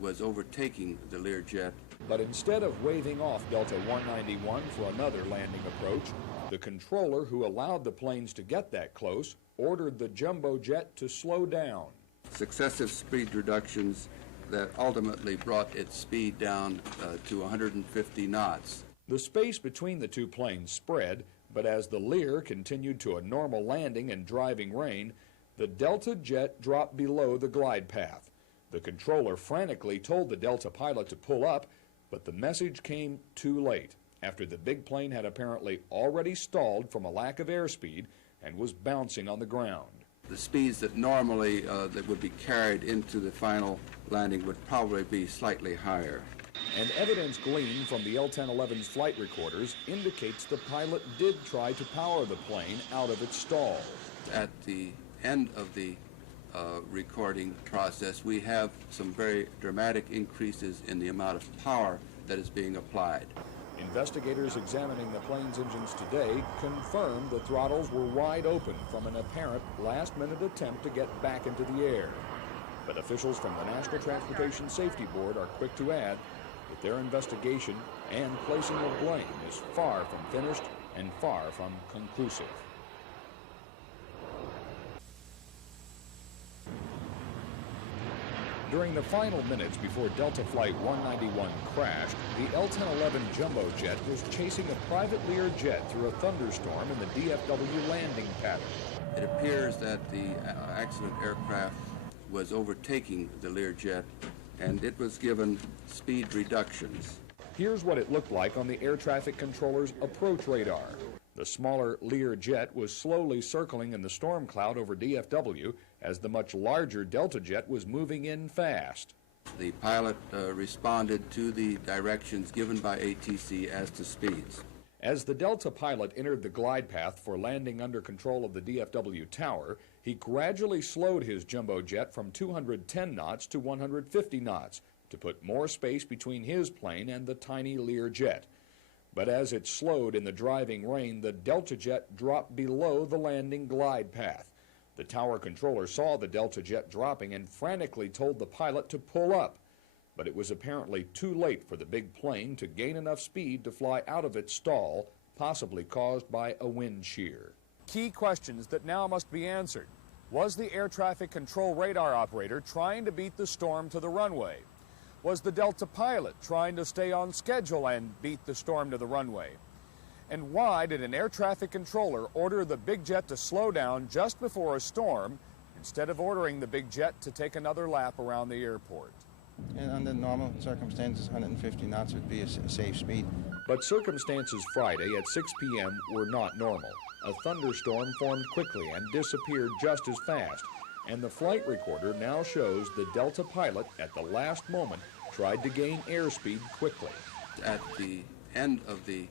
was overtaking the Learjet. But instead of waving off Delta 191 for another landing approach, the controller who allowed the planes to get that close ordered the jumbo jet to slow down. Successive speed reductions that ultimately brought its speed down to 150 knots. The space between the two planes spread, but as the Lear continued to a normal landing and driving rain, the Delta jet dropped below the glide path. The controller frantically told the Delta pilot to pull up, but the message came too late, after the big plane had apparently already stalled from a lack of airspeed and was bouncing on the ground. The speeds that normally that would be carried into the final landing would probably be slightly higher. And evidence gleaned from the L-1011's flight recorders indicates the pilot did try to power the plane out of its stall. At the end of the recording process, we have some very dramatic increases in the amount of power that is being applied. Investigators examining the plane's engines today confirmed the throttles were wide open from an apparent last-minute attempt to get back into the air. But officials from the National Transportation Safety Board are quick to add that their investigation and placing of blame is far from finished and far from conclusive. During the final minutes before Delta Flight 191 crashed, the L-1011 jumbo jet was chasing a private Learjet through a thunderstorm in the DFW landing pattern. It appears that the accident aircraft was overtaking the Learjet, and it was given speed reductions. Here's what it looked like on the air traffic controller's approach radar. The smaller Learjet was slowly circling in the storm cloud over DFW as the much larger Delta jet was moving in fast. The pilot responded to the directions given by ATC as to speeds. As the Delta pilot entered the glide path for landing under control of the DFW tower, he gradually slowed his jumbo jet from 210 knots to 150 knots to put more space between his plane and the tiny Learjet. But as it slowed in the driving rain, the Delta jet dropped below the landing glide path. The tower controller saw the Delta jet dropping and frantically told the pilot to pull up. But it was apparently too late for the big plane to gain enough speed to fly out of its stall, possibly caused by a wind shear. Key questions that now must be answered. Was the air traffic control radar operator trying to beat the storm to the runway? Was the Delta pilot trying to stay on schedule and beat the storm to the runway? And why did an air traffic controller order the big jet to slow down just before a storm instead of ordering the big jet to take another lap around the airport? And under normal circumstances, 150 knots would be a safe speed. But circumstances Friday at 6 p.m. were not normal. A thunderstorm formed quickly and disappeared just as fast. And the flight recorder now shows the Delta pilot at the last moment tried to gain airspeed quickly. At the end of the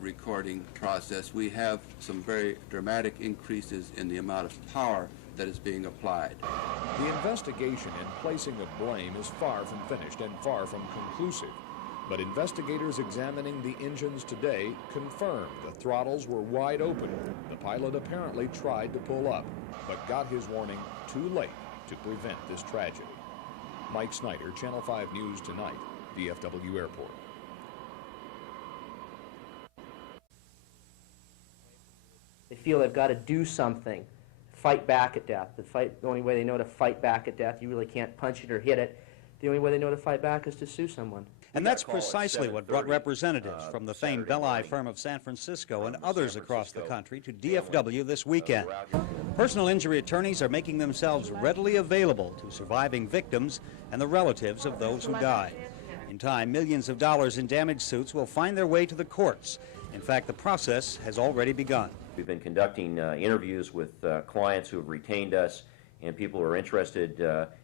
recording process, we have some very dramatic increases in the amount of power that is being applied. The investigation and placing of blame is far from finished and far from conclusive. But investigators examining the engines today confirmed the throttles were wide open. The pilot apparently tried to pull up, but got his warning too late to prevent this tragedy. Mike Snyder, Channel 5 News Tonight, DFW Airport. They feel they've got to do something, fight back at death. The only way they know to fight back at death, you really can't punch it or hit it. The only way they know to fight back is to sue someone. And that's precisely what brought representatives from the famed 𝗵𝗏 firm of San Francisco and others across the country to DFW this weekend. Personal injury attorneys are making themselves readily available to surviving victims and the relatives of those who died. In time, millions of dollars in damage suits will find their way to the courts. In fact, the process has already begun. We've been conducting interviews with clients who have retained us and people who are interested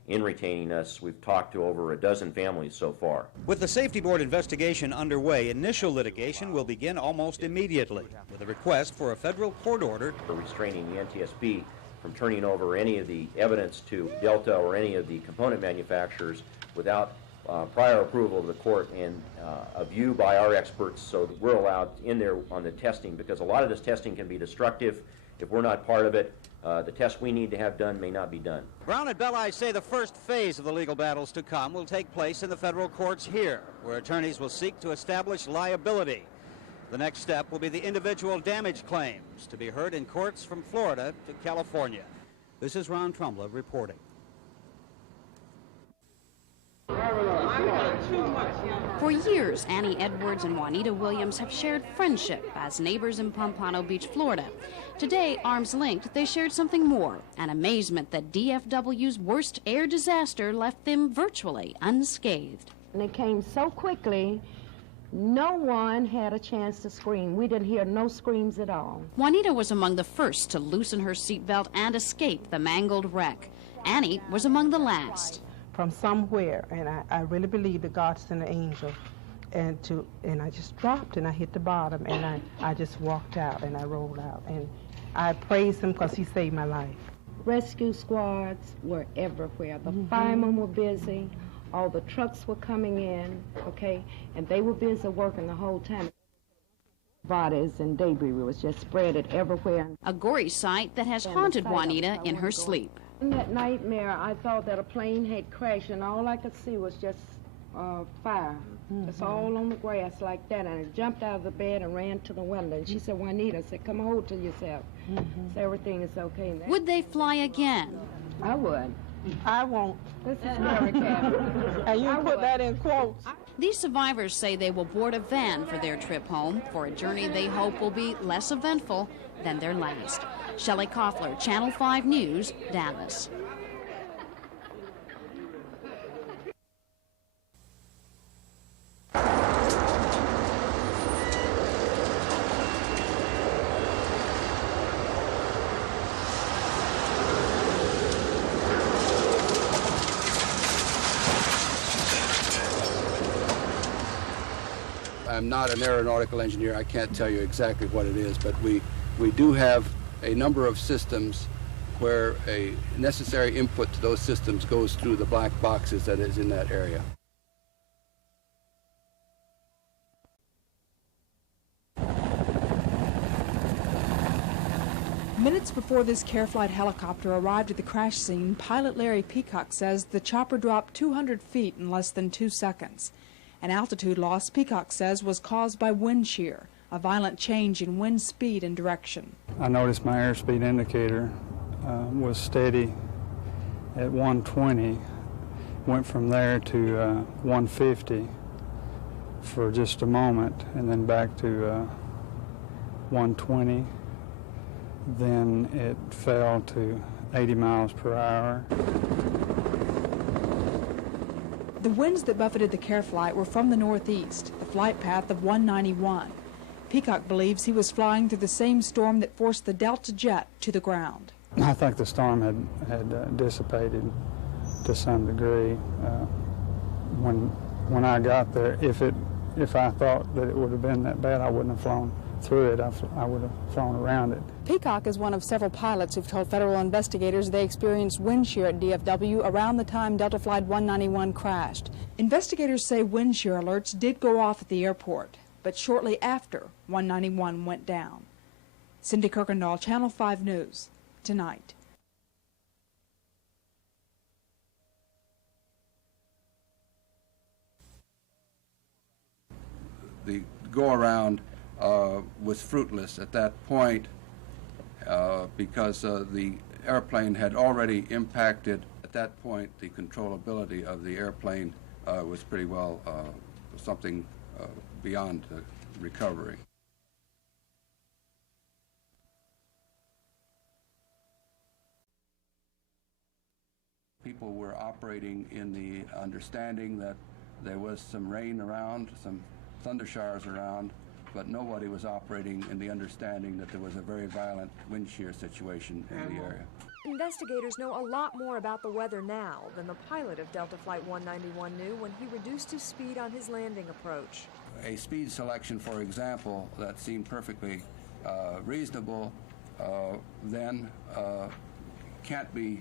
in retaining us. We've talked to over a dozen families so far. With the Safety Board investigation underway, initial litigation will begin almost immediately with a request for a federal court order for restraining the NTSB from turning over any of the evidence to Delta or any of the component manufacturers without prior approval of the court and a view by our experts, so that we're allowed in there on the testing, because a lot of this testing can be destructive. If we're not part of it, the tests we need to have done may not be done. Brown and 𝗵𝗏 say the first phase of the legal battles to come will take place in the federal courts here, where attorneys will seek to establish liability. The next step will be the individual damage claims to be heard in courts from Florida to California. This is Ron Trumbull reporting. For years, Annie Edwards and Juanita Williams have shared friendship as neighbors in Pompano Beach, Florida. Today, arms linked, they shared something more, an amazement that DFW's worst air disaster left them virtually unscathed. And it came so quickly, no one had a chance to scream. We didn't hear no screams at all. Juanita was among the first to loosen her seatbelt and escape the mangled wreck. Annie was among the last. From somewhere, and I really believe that God sent an angel, and I just dropped and I hit the bottom, and I just walked out and I rolled out, and I praised him because he saved my life. Rescue squads were everywhere. The firemen were busy, all the trucks were coming in, okay, and they were busy working the whole time. Bodies and debris was just spread everywhere. A gory sight that has haunted Juanita in her sleep. In that nightmare, I thought that a plane had crashed, and all I could see was just fire. It's all on the grass like that, and I jumped out of the bed and ran to the window. And she said, Juanita, said, come hold to yourself. So everything is okay. Would they fly again? I would. I won't. This is very careful. And you put that in quotes. These survivors say they will board a van for their trip home for a journey they hope will be less eventful than their last. Shelley Koffler, Channel 5 News, Dallas. I'm not an aeronautical engineer. I can't tell you exactly what it is, but we do have a number of systems where a necessary input to those systems goes through the black boxes that is in that area. Minutes before this Care Flight helicopter arrived at the crash scene, pilot Larry Peacock says the chopper dropped 200 feet in less than 2 seconds. An altitude loss, Peacock says, was caused by wind shear, a violent change in wind speed and direction. I noticed my airspeed indicator was steady at 120, went from there to 150 for just a moment, and then back to 120. Then it fell to 80 miles per hour. The winds that buffeted the Care Flight were from the northeast, the flight path of 191. Peacock believes he was flying through the same storm that forced the Delta jet to the ground. I think the storm had dissipated to some degree. When I got there, if I thought that it would have been that bad, I wouldn't have flown through it. I would have flown around it. Peacock is one of several pilots who've told federal investigators they experienced wind shear at DFW around the time Delta Flight 191 crashed. Investigators say wind shear alerts did go off at the airport, but shortly after 191 went down. Cindy Kirkendall, Channel 5 News, tonight. The go-around was fruitless. At that point, because the airplane had already impacted. At that point, the controllability of the airplane was pretty well something beyond recovery. People were operating in the understanding that there was some rain around, some thunder showers around, but nobody was operating in the understanding that there was a very violent wind shear situation in the area. Investigators know a lot more about the weather now than the pilot of Delta Flight 191 knew when he reduced his speed on his landing approach. A speed selection, for example, that seemed perfectly reasonable then can't be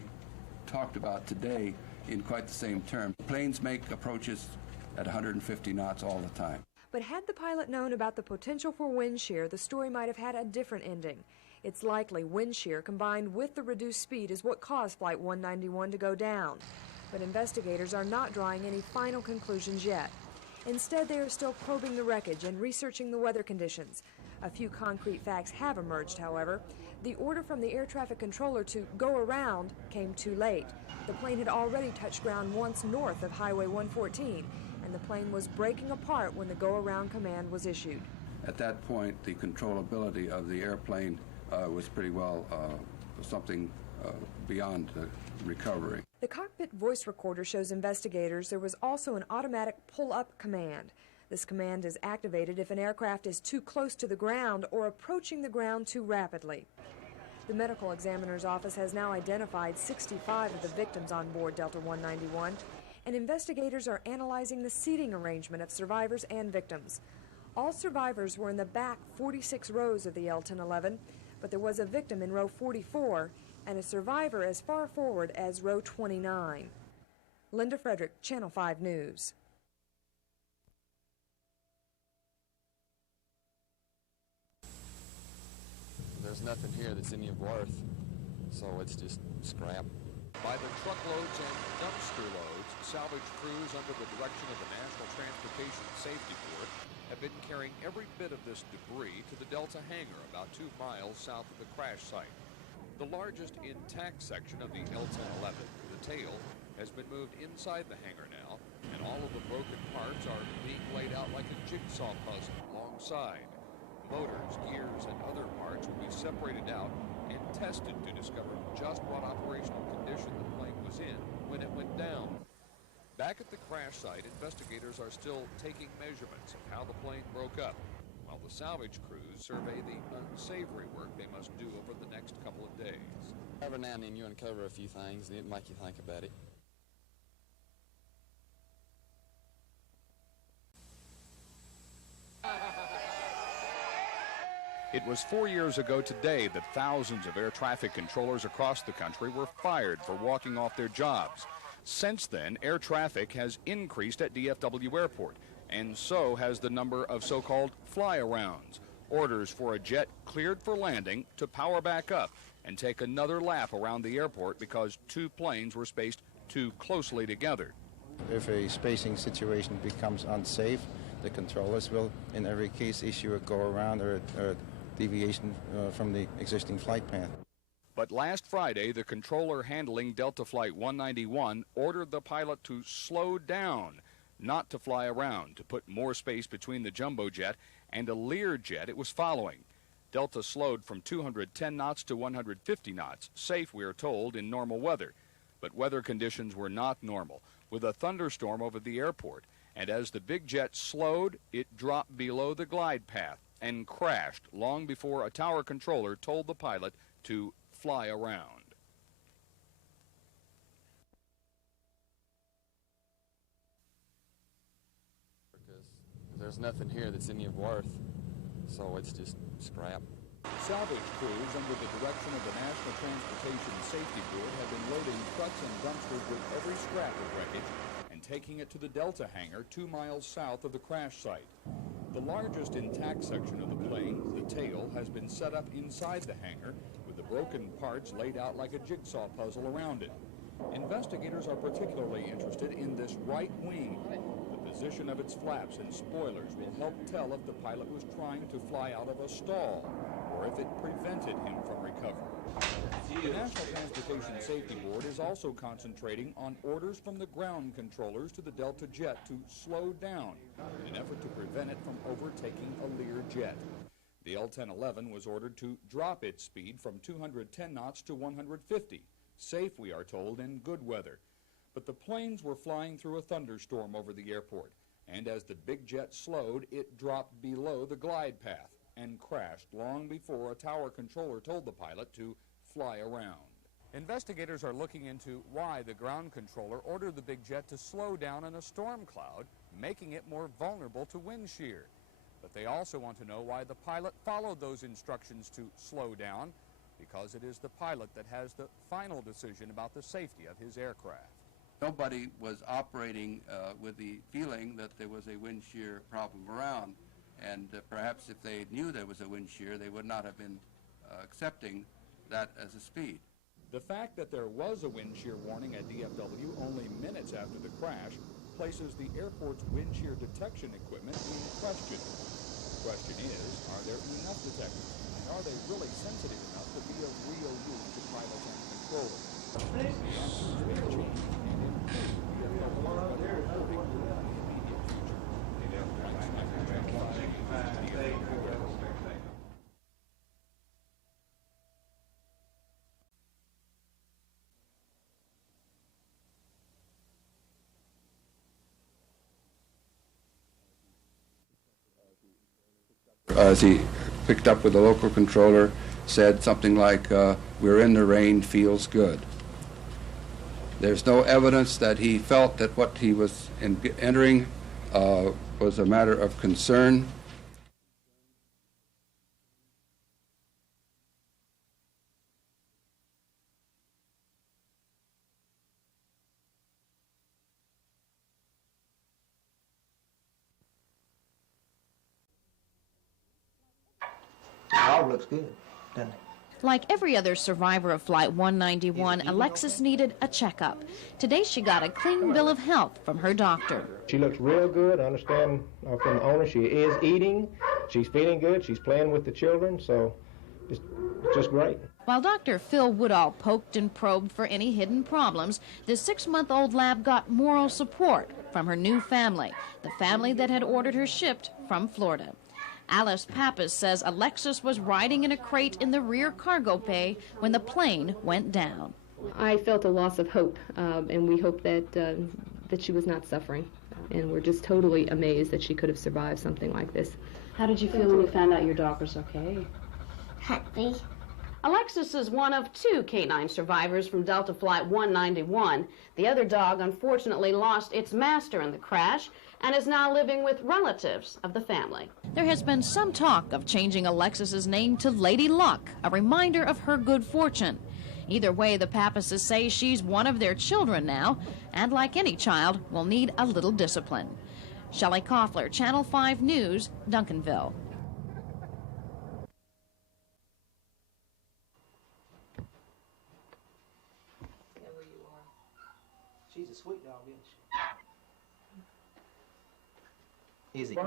talked about today in quite the same terms. Planes make approaches at 150 knots all the time. But had the pilot known about the potential for wind shear, the story might have had a different ending. It's likely wind shear combined with the reduced speed is what caused Flight 191 to go down. But investigators are not drawing any final conclusions yet. Instead, they are still probing the wreckage and researching the weather conditions. A few concrete facts have emerged, however. The order from the air traffic controller to go around came too late. The plane had already touched ground once north of Highway 114, and the plane was breaking apart when the go-around command was issued. At that point, the controllability of the airplane was pretty well something beyond recovery. The cockpit voice recorder shows investigators there was also an automatic pull-up command. This command is activated if an aircraft is too close to the ground or approaching the ground too rapidly. The medical examiner's office has now identified 65 of the victims on board Delta 191, and investigators are analyzing the seating arrangement of survivors and victims. All survivors were in the back 46 rows of the L-1011, but there was a victim in row 44 and a survivor as far forward as row 29. Linda Frederick, Channel 5 News. There's nothing here that's any of worth, so it's just scrap. By the truckloads and dumpster loads, salvage crews under the direction of the National Transportation Safety Board have been carrying every bit of this debris to the Delta hangar about 2 miles south of the crash site. The largest intact section of the L-1011, the tail, has been moved inside the hangar now, and all of the broken parts are being laid out like a jigsaw puzzle alongside. Motors, gears, and other parts will be separated out and tested to discover just what operational condition the plane was in when it went down. Back at the crash site, investigators are still taking measurements of how the plane broke up, while the salvage crews survey the unsavory work they must do over the next couple of days. Every now and then you uncover a few things that make you think about it. It was 4 years ago today that thousands of air traffic controllers across the country were fired for walking off their jobs. Since then, air traffic has increased at DFW Airport, and so has the number of so-called fly-arounds, orders for a jet cleared for landing to power back up and take another lap around the airport because 2 planes were spaced too closely together. If a spacing situation becomes unsafe, the controllers will, in every case, issue a go-around or a deviation from the existing flight path. But last Friday, the controller handling Delta Flight 191 ordered the pilot to slow down, not to fly around, to put more space between the jumbo jet and a Learjet it was following. Delta slowed from 210 knots to 150 knots, safe, we are told, in normal weather. But weather conditions were not normal, with a thunderstorm over the airport. And as the big jet slowed, it dropped below the glide path and crashed long before a tower controller told the pilot to fly around. Because there's nothing here that's any of worth, so it's just scrap. Salvage crews under the direction of the National Transportation Safety Board have been loading trucks and dumpsters with every scrap of wreckage and taking it to the Delta hangar 2 miles south of the crash site. The largest intact section of the plane, the tail, has been set up inside the hangar with the broken parts laid out like a jigsaw puzzle around it. Investigators are particularly interested in this right wing, the position of its flaps and spoilers will help tell if the pilot was trying to fly out of a stall or if it prevented him from recovery. The National Transportation Safety Board is also concentrating on orders from the ground controllers to the Delta jet to slow down in an effort to prevent it from overtaking a Learjet. The L-1011 was ordered to drop its speed from 210 knots to 150. Safe, we are told, in good weather. But the planes were flying through a thunderstorm over the airport, and as the big jet slowed, it dropped below the glide path and crashed long before a tower controller told the pilot to fly around. Investigators are looking into why the ground controller ordered the big jet to slow down in a storm cloud, making it more vulnerable to wind shear. But they also want to know why the pilot followed those instructions to slow down, because it is the pilot that has the final decision about the safety of his aircraft. Nobody was operating with the feeling that there was a wind shear problem around, and perhaps if they knew there was a wind shear, they would not have been accepting that as a speed. The fact that there was a wind shear warning at DFW only minutes after the crash places the airport's wind shear detection equipment in question. The question is, are there enough detectors, and are they really sensitive enough to be of real use to pilots and controllers? The answers may change and improve DFW, but they're hoping to in the immediate future. As he picked up with the local controller, said something like, "We're in the rain, feels good." There's no evidence that he felt that what he was entering was a matter of concern. All looks good, doesn't it? Like every other survivor of Flight 191, Alexis needed a checkup. Today she got a clean bill of health from her doctor. She looks real good. I understand from the owner she is eating, she's feeling good, she's playing with the children, so it's just great. While Dr. Phil Woodall poked and probed for any hidden problems, the 6-month-old lab got moral support from her new family, the family that had ordered her shipped from Florida. Alice Pappas says Alexis was riding in a crate in the rear cargo bay when the plane went down. I felt a loss of hope, and we hope that she was not suffering. And we're just totally amazed that she could have survived something like this. How did you feel when you found out your dog was okay? Happy. Alexis is one of 2 canine survivors from Delta Flight 191. The other dog unfortunately lost its master in the crash and is now living with relatives of the family. There has been some talk of changing Alexis's name to Lady Luck, a reminder of her good fortune. Either way, the Pappases say she's one of their children now, and like any child, will need a little discipline. Shelley Koffler, Channel 5 News, Duncanville. She's a sweet dog, isn't she? Is he?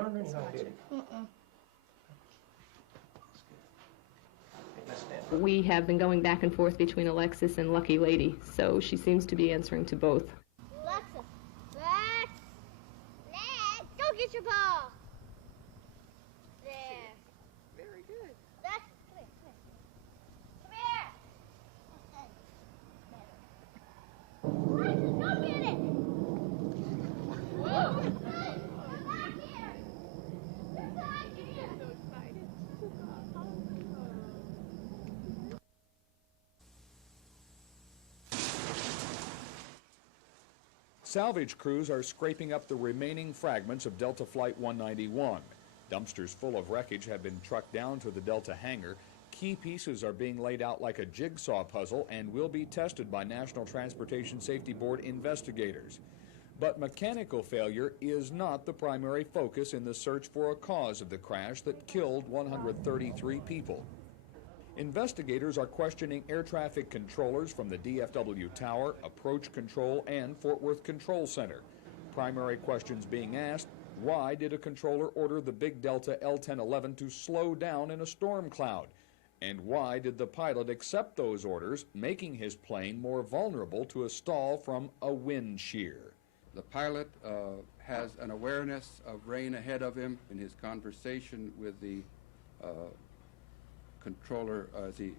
We have been going back and forth between Alexis and Lucky Lady, so she seems to be answering to both. Alexis, Lex, go get your ball. There. Very good. Lex, come here. Alexis, go get it. Whoa. Come back here. Come back here. I'm so excited. Salvage crews are scraping up the remaining fragments of Delta Flight 191. Dumpsters full of wreckage have been trucked down to the Delta hangar. Key pieces are being laid out like a jigsaw puzzle and will be tested by National Transportation Safety Board investigators. But mechanical failure is not the primary focus in the search for a cause of the crash that killed 133 people. Investigators are questioning air traffic controllers from the DFW Tower, Approach Control, and Fort Worth Control Center. Primary questions being asked: why did a controller order the big Delta L-1011 to slow down in a storm cloud? And why did the pilot accept those orders, making his plane more vulnerable to a stall from a wind shear? The pilot has an awareness of rain ahead of him. In his conversation with the controller, as he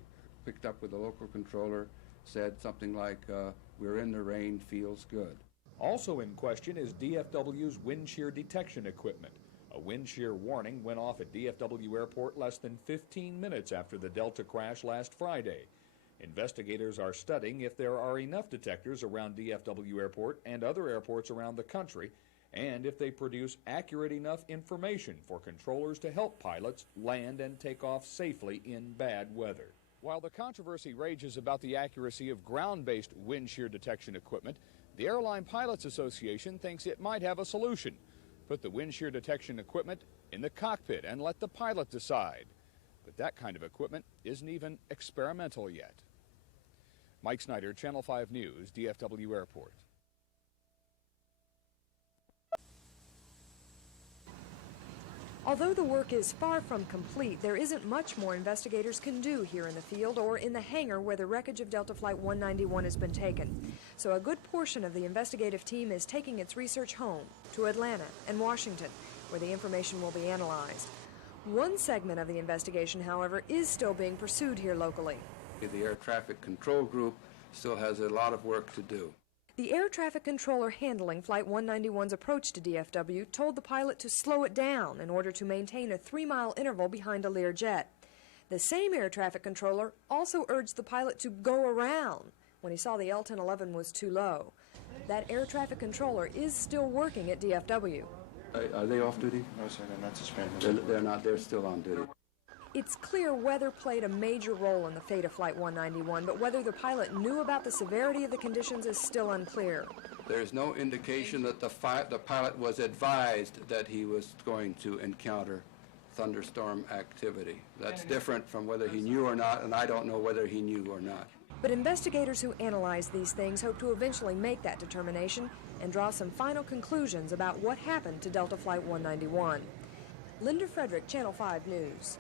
picked up with the local controller, said something like, "We're in the rain, feels good." Also in question is DFW's wind shear detection equipment. A wind shear warning went off at DFW Airport less than 15 minutes after the Delta crash last Friday. Investigators are studying if there are enough detectors around DFW Airport and other airports around the country, and if they produce accurate enough information for controllers to help pilots land and take off safely in bad weather. While the controversy rages about the accuracy of ground-based wind shear detection equipment, the Airline Pilots Association thinks it might have a solution. Put the wind shear detection equipment in the cockpit and let the pilot decide. But that kind of equipment isn't even experimental yet. Mike Snyder, Channel 5 News, DFW Airport. Although the work is far from complete, there isn't much more investigators can do here in the field or in the hangar where the wreckage of Delta Flight 191 has been taken. So a good portion of the investigative team is taking its research home to Atlanta and Washington, where the information will be analyzed. One segment of the investigation, however, is still being pursued here locally. The Air Traffic Control Group still has a lot of work to do. The air traffic controller handling Flight 191's approach to DFW told the pilot to slow it down in order to maintain a 3-mile interval behind a Learjet. The same air traffic controller also urged the pilot to go around when he saw the L-1011 was too low. That air traffic controller is still working at DFW. Are they off duty? No, sir, they're not suspended. They're not. They're still on duty. It's clear weather played a major role in the fate of Flight 191, but whether the pilot knew about the severity of the conditions is still unclear. There's no indication that the pilot was advised that he was going to encounter thunderstorm activity. That's different from whether he knew or not, and I don't know whether he knew or not. But investigators who analyze these things hope to eventually make that determination and draw some final conclusions about what happened to Delta Flight 191. Linda Frederick, Channel 5 News.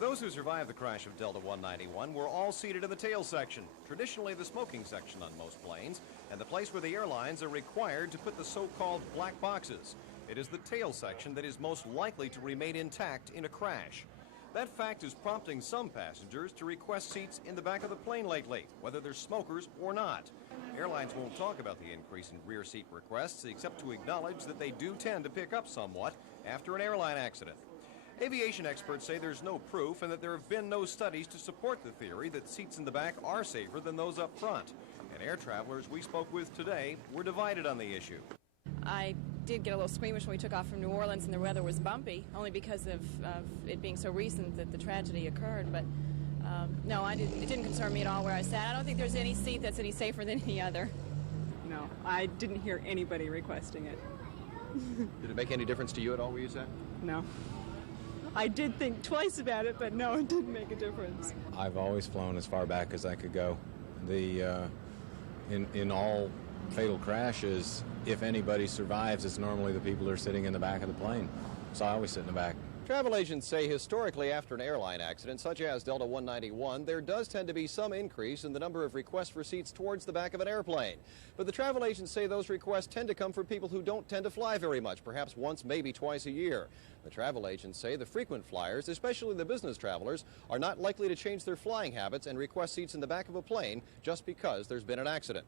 Those who survived the crash of Delta 191 were all seated in the tail section, traditionally the smoking section on most planes, and the place where the airlines are required to put the so-called black boxes. It is the tail section that is most likely to remain intact in a crash. That fact is prompting some passengers to request seats in the back of the plane lately, whether they're smokers or not. Airlines won't talk about the increase in rear seat requests, except to acknowledge that they do tend to pick up somewhat after an airline accident. Aviation experts say there's no proof and that there have been no studies to support the theory that seats in the back are safer than those up front. And air travelers we spoke with today were divided on the issue. I did get a little squeamish when we took off from New Orleans and the weather was bumpy, only because of it being so recent that the tragedy occurred. But no, it didn't concern me at all where I sat. I don't think there's any seat that's any safer than any other. No, I didn't hear anybody requesting it. Did it make any difference to you at all where you sat? No. I did think twice about it, but no, it didn't make a difference. I've always flown as far back as I could go. In all fatal crashes, if anybody survives, it's normally the people who are sitting in the back of the plane. So I always sit in the back. Travel agents say historically after an airline accident, such as Delta 191, there does tend to be some increase in the number of requests for seats towards the back of an airplane. But the travel agents say those requests tend to come from people who don't tend to fly very much, perhaps once, maybe twice a year. The travel agents say the frequent flyers, especially the business travelers, are not likely to change their flying habits and request seats in the back of a plane just because there's been an accident.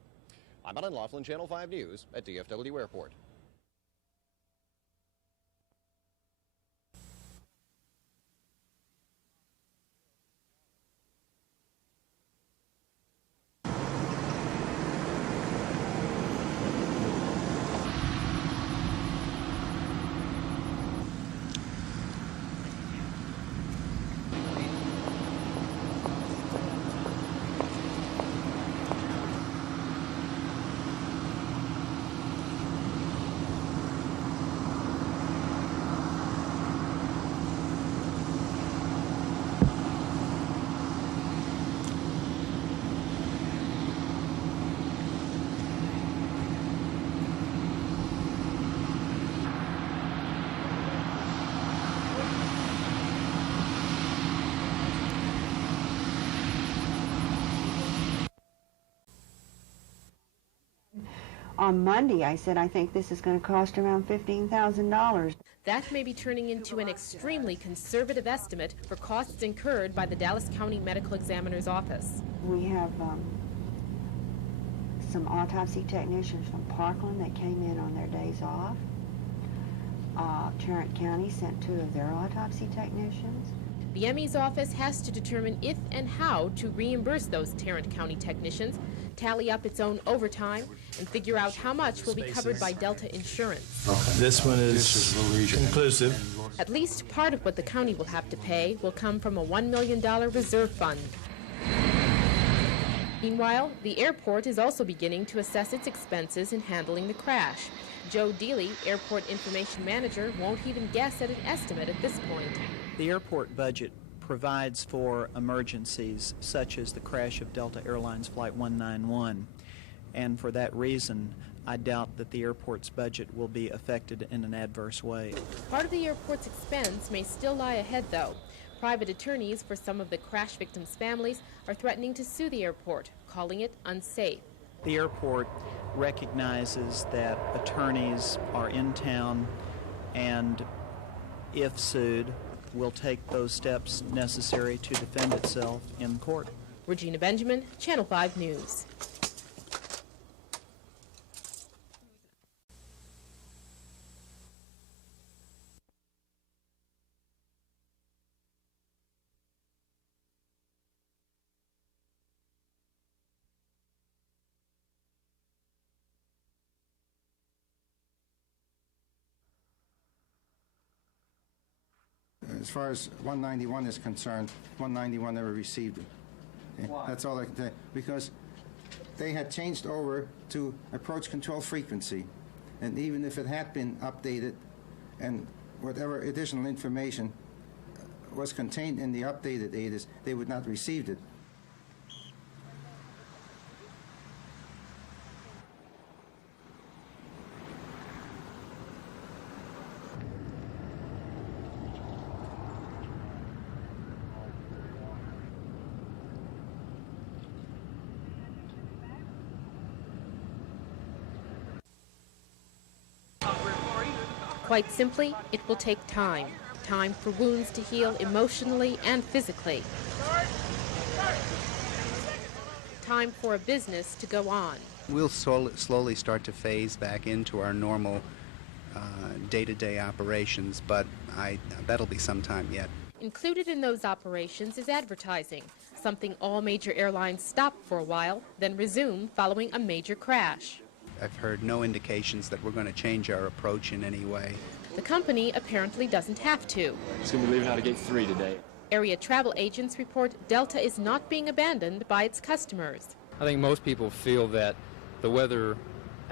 I'm Alan Laughlin, Channel 5 News at DFW Airport. On Monday, I said, I think this is going to cost around $15,000. That may be turning into an extremely conservative estimate for costs incurred by the Dallas County Medical Examiner's Office. We have some autopsy technicians from Parkland that came in on their days off. Tarrant County sent 2 of their autopsy technicians. The ME's office has to determine if and how to reimburse those Tarrant County technicians, tally up its own overtime, and figure out how much will be covered by Delta insurance. Okay. This one is conclusive. At least part of what the county will have to pay will come from a $1 million reserve fund. Meanwhile, the airport is also beginning to assess its expenses in handling the crash. Joe Dealey, airport information manager, won't even guess at an estimate at this point. The airport budget provides for emergencies such as the crash of Delta Airlines Flight 191, and for that reason I doubt that the airport's budget will be affected in an adverse way. Part of the airport's expense may still lie ahead, though. Private attorneys for some of the crash victims' families are threatening to sue the airport, calling it unsafe. The airport recognizes that attorneys are in town and, if sued, will take those steps necessary to defend itself in court. Regina Benjamin, Channel 5 News. As far as 191 is concerned, 191 never received it. Okay? Why? That's all I can tell you. Because they had changed over to approach control frequency. And even if it had been updated and whatever additional information was contained in the updated ATIS, they would not receive it. Quite simply, it will take time. Time for wounds to heal emotionally and physically. Time for a business to go on. We'll slowly start to phase back into our normal day-to-day operations, but that'll be some time yet. Included in those operations is advertising, something all major airlines stop for a while, then resume following a major crash. I've heard no indications that we're going to change our approach in any way. The company apparently doesn't have to. It's going to be leaving out of gate 3 today. Area travel agents report Delta is not being abandoned by its customers. I think most people feel that the weather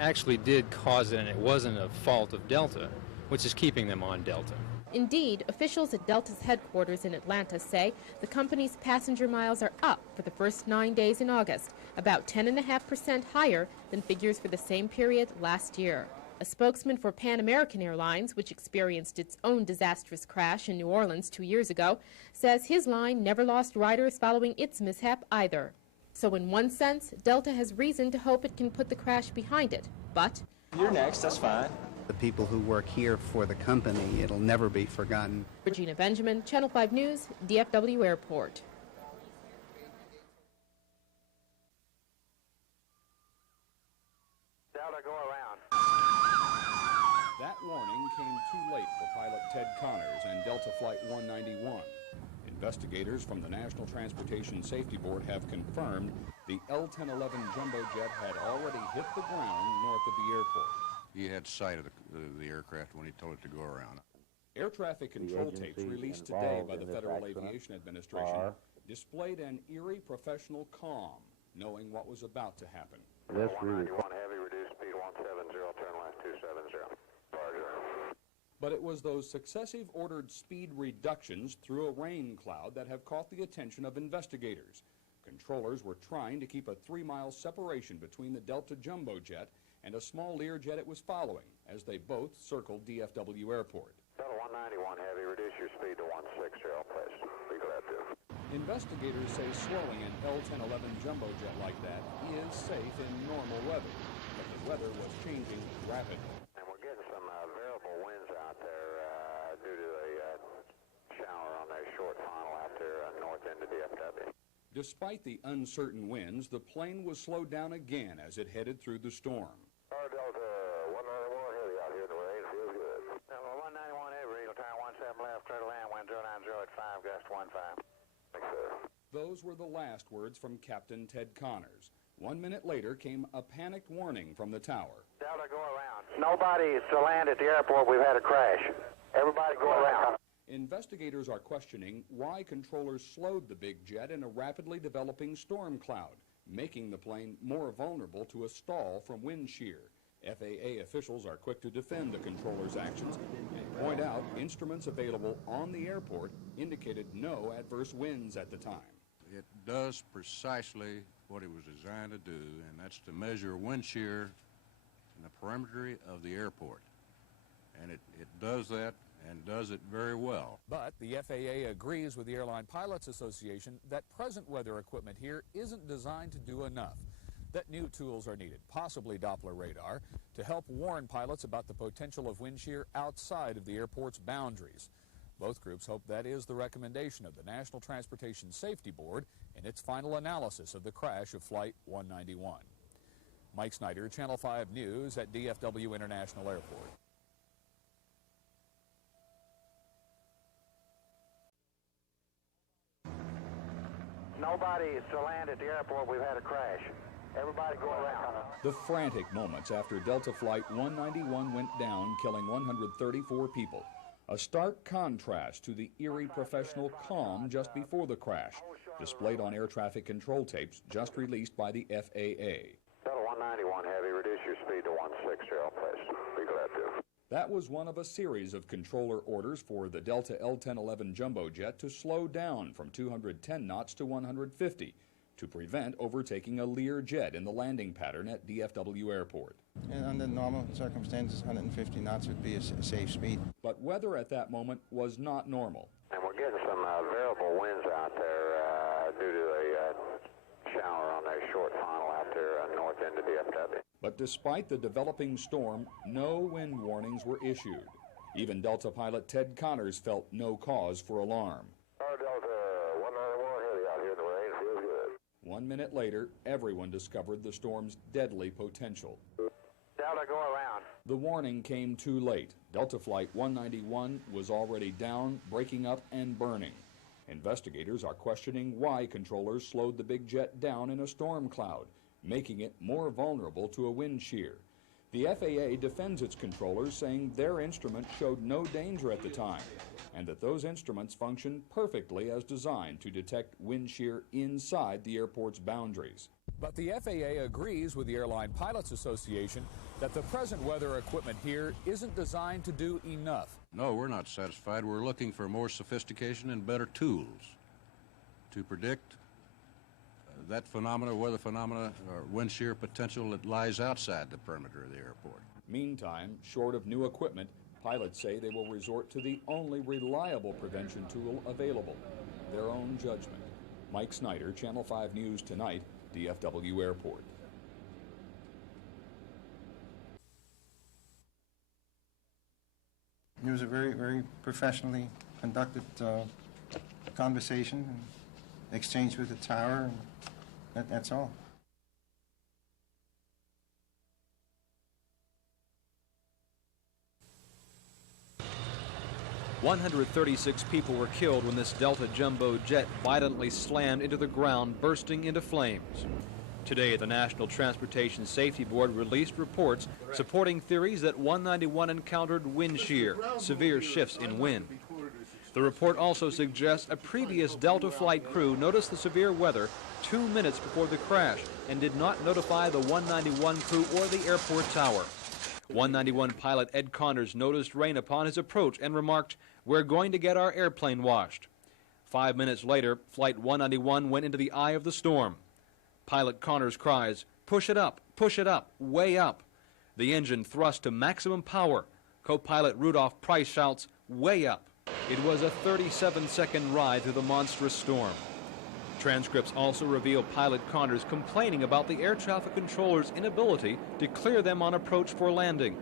actually did cause it and it wasn't a fault of Delta, which is keeping them on Delta. Indeed, officials at Delta's headquarters in Atlanta say the company's passenger miles are up for the first 9 days in August, about 10.5% higher than figures for the same period last year. A spokesman for Pan American Airlines, which experienced its own disastrous crash in New Orleans 2 years ago, says his line never lost riders following its mishap either. So in one sense, Delta has reason to hope it can put the crash behind it, but... You're next, that's fine. The people who work here for the company, it'll never be forgotten. Regina Benjamin, Channel 5 News, DFW Airport. Delta, go around. That warning came too late for pilot Ted Connors and Delta Flight 191. Investigators from the National Transportation Safety Board have confirmed the L-1011 jumbo jet had already hit the ground north of the airport. He had sight of the aircraft when he told it to go around. Air traffic control tapes released today by the Federal Aviation Administration displayed an eerie professional calm, knowing what was about to happen. 191 heavy, reduced speed 170, turn left 270. Roger. But it was those successive ordered speed reductions through a rain cloud that have caught the attention of investigators. Controllers were trying to keep a 3-mile separation between the Delta jumbo jet and a small Learjet it was following as they both circled DFW Airport. Delta 191 heavy, reduce your speed to 160, please. Be glad to. Investigators say slowing an L-1011 jumbo jet like that is safe in normal weather, but the weather was changing rapidly. And we're getting some variable winds out there due to a shower on the short funnel out there north end of DFW. Despite the uncertain winds, the plane was slowed down again as it headed through the storm. Delta 191 Heavy out here in the range, feels good. Delta 191 Heavy, Eagle Tower 17 left, clear to land, wind 090 at 5, gust 15. Thanks, sir. Those were the last words from Captain Ted Connors. 1 minute later came a panicked warning from the tower. Delta, go around. Nobody to land at the airport. We've had a crash. Everybody go around. Investigators are questioning why controllers slowed the big jet in a rapidly developing storm cloud, making the plane more vulnerable to a stall from wind shear. FAA officials are quick to defend the controller's actions and point out instruments available on the airport indicated no adverse winds at the time. It does precisely what it was designed to do, and that's to measure wind shear in the perimeter of the airport. And it does that and does it very well. But the FAA agrees with the Airline Pilots Association that present weather equipment here isn't designed to do enough, that new tools are needed, possibly Doppler radar, to help warn pilots about the potential of wind shear outside of the airport's boundaries. Both groups hope that is the recommendation of the National Transportation Safety Board in its final analysis of the crash of Flight 191. Mike Snyder, Channel 5 News at DFW International Airport. Nobody to land at the airport. We've had a crash. Everybody go around. The frantic moments after Delta Flight 191 went down, killing 134 people. A stark contrast to the eerie professional calm just before the crash, displayed on air traffic control tapes just released by the FAA. Delta 191 Heavy, reduce your speed to 16, please. Be glad to. That was one of a series of controller orders for the Delta L-1011 jumbo jet to slow down from 210 knots to 150 to prevent overtaking a Learjet in the landing pattern at DFW Airport. And under normal circumstances, 150 knots would be a safe speed. But weather at that moment was not normal. And we're getting some variable winds out there due to a shower on the short funnel out there north end of DFW. But despite the developing storm, no wind warnings were issued. Even Delta pilot Ted Connors felt no cause for alarm. Delta 191 Heavy out here in the range, feels good. 1 minute later, everyone discovered the storm's deadly potential. Delta, go around. The warning came too late. Delta Flight 191 was already down, breaking up, and burning. Investigators are questioning why controllers slowed the big jet down in a storm cloud, making it more vulnerable to a wind shear. The FAA defends its controllers, saying their instrument showed no danger at the time, and that those instruments function perfectly as designed to detect wind shear inside the airport's boundaries. But the FAA agrees with the Airline Pilots Association that the present weather equipment here isn't designed to do enough. No, we're not satisfied. We're looking for more sophistication and better tools to predict that phenomena, weather phenomena, or wind shear potential that lies outside the perimeter of the airport. Meantime, short of new equipment, pilots say they will resort to the only reliable prevention tool available, their own judgment. Mike Snyder, Channel 5 News Tonight, DFW Airport. It was a very, very professionally conducted conversation and exchange with the tower, and that's all. "136 people were killed when this Delta jumbo jet violently slammed into the ground, bursting into flames. Today, the National Transportation Safety Board released reports supporting theories that 191 encountered wind shear, severe shifts in wind. The report also suggests a previous Delta flight crew noticed the severe weather 2 minutes before the crash and did not notify the 191 crew or the airport tower. 191 pilot Ed Connors noticed rain upon his approach and remarked, "We're going to get our airplane washed." 5 minutes later, Flight 191 went into the eye of the storm. Pilot Connors cries, push it up, way up." The engine thrust to maximum power. Co-pilot Rudolph Price shouts, "Way up." It was a 37-second ride through the monstrous storm. Transcripts also reveal pilot Connors complaining about the air traffic controller's inability to clear them on approach for landing.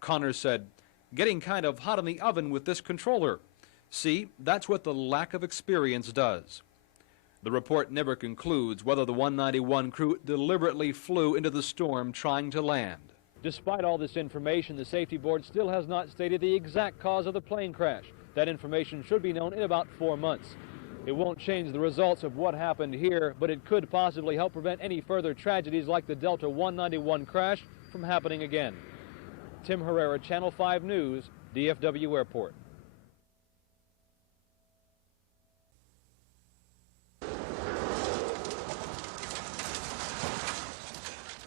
Connors said, "Getting kind of hot in the oven with this controller. See, that's what the lack of experience does." The report never concludes whether the 191 crew deliberately flew into the storm trying to land. Despite all this information, the safety board still has not stated the exact cause of the plane crash. That information should be known in about 4 months. It won't change the results of what happened here, but it could possibly help prevent any further tragedies like the Delta 191 crash from happening again. Tim Herrera, Channel 5 News, DFW Airport.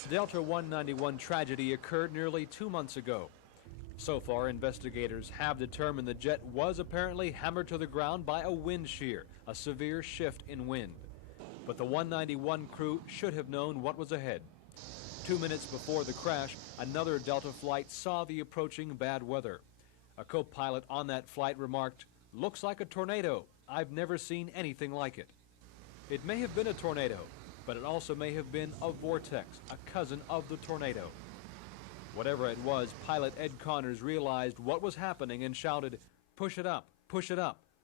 The Delta 191 tragedy occurred nearly 2 months ago. So far, investigators have determined the jet was apparently hammered to the ground by a wind shear, a severe shift in wind. But the 191 crew should have known what was ahead. 2 minutes before the crash, another Delta flight saw the approaching bad weather. A co-pilot on that flight remarked, "Looks like a tornado. I've never seen anything like it." It may have been a tornado, but it also may have been a vortex, a cousin of the tornado. Whatever it was, pilot Ed Connors realized what was happening and shouted, push it up,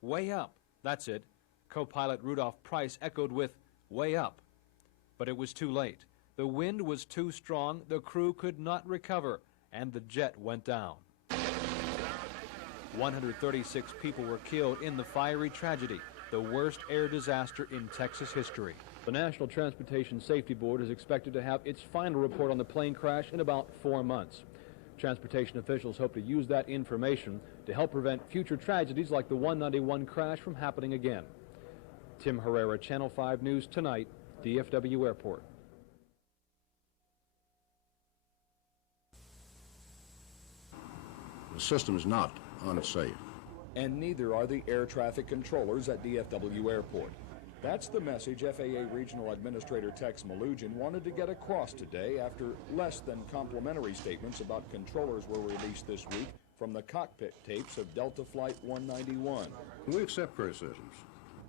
way up." That's it. Co-pilot Rudolph Price echoed with, "Way up." But it was too late. The wind was too strong, the crew could not recover, and the jet went down. 136 people were killed in the fiery tragedy, the worst air disaster in Texas history. The National Transportation Safety Board is expected to have its final report on the plane crash in about 4 months. Transportation officials hope to use that information to help prevent future tragedies like the 191 crash from happening again. Tim Herrera, Channel 5 News Tonight, DFW Airport. The system is not unsafe. And neither are the air traffic controllers at DFW Airport. That's the message FAA Regional Administrator Tex Malugin wanted to get across today after less than complimentary statements about controllers were released this week from the cockpit tapes of Delta Flight 191. We accept criticisms.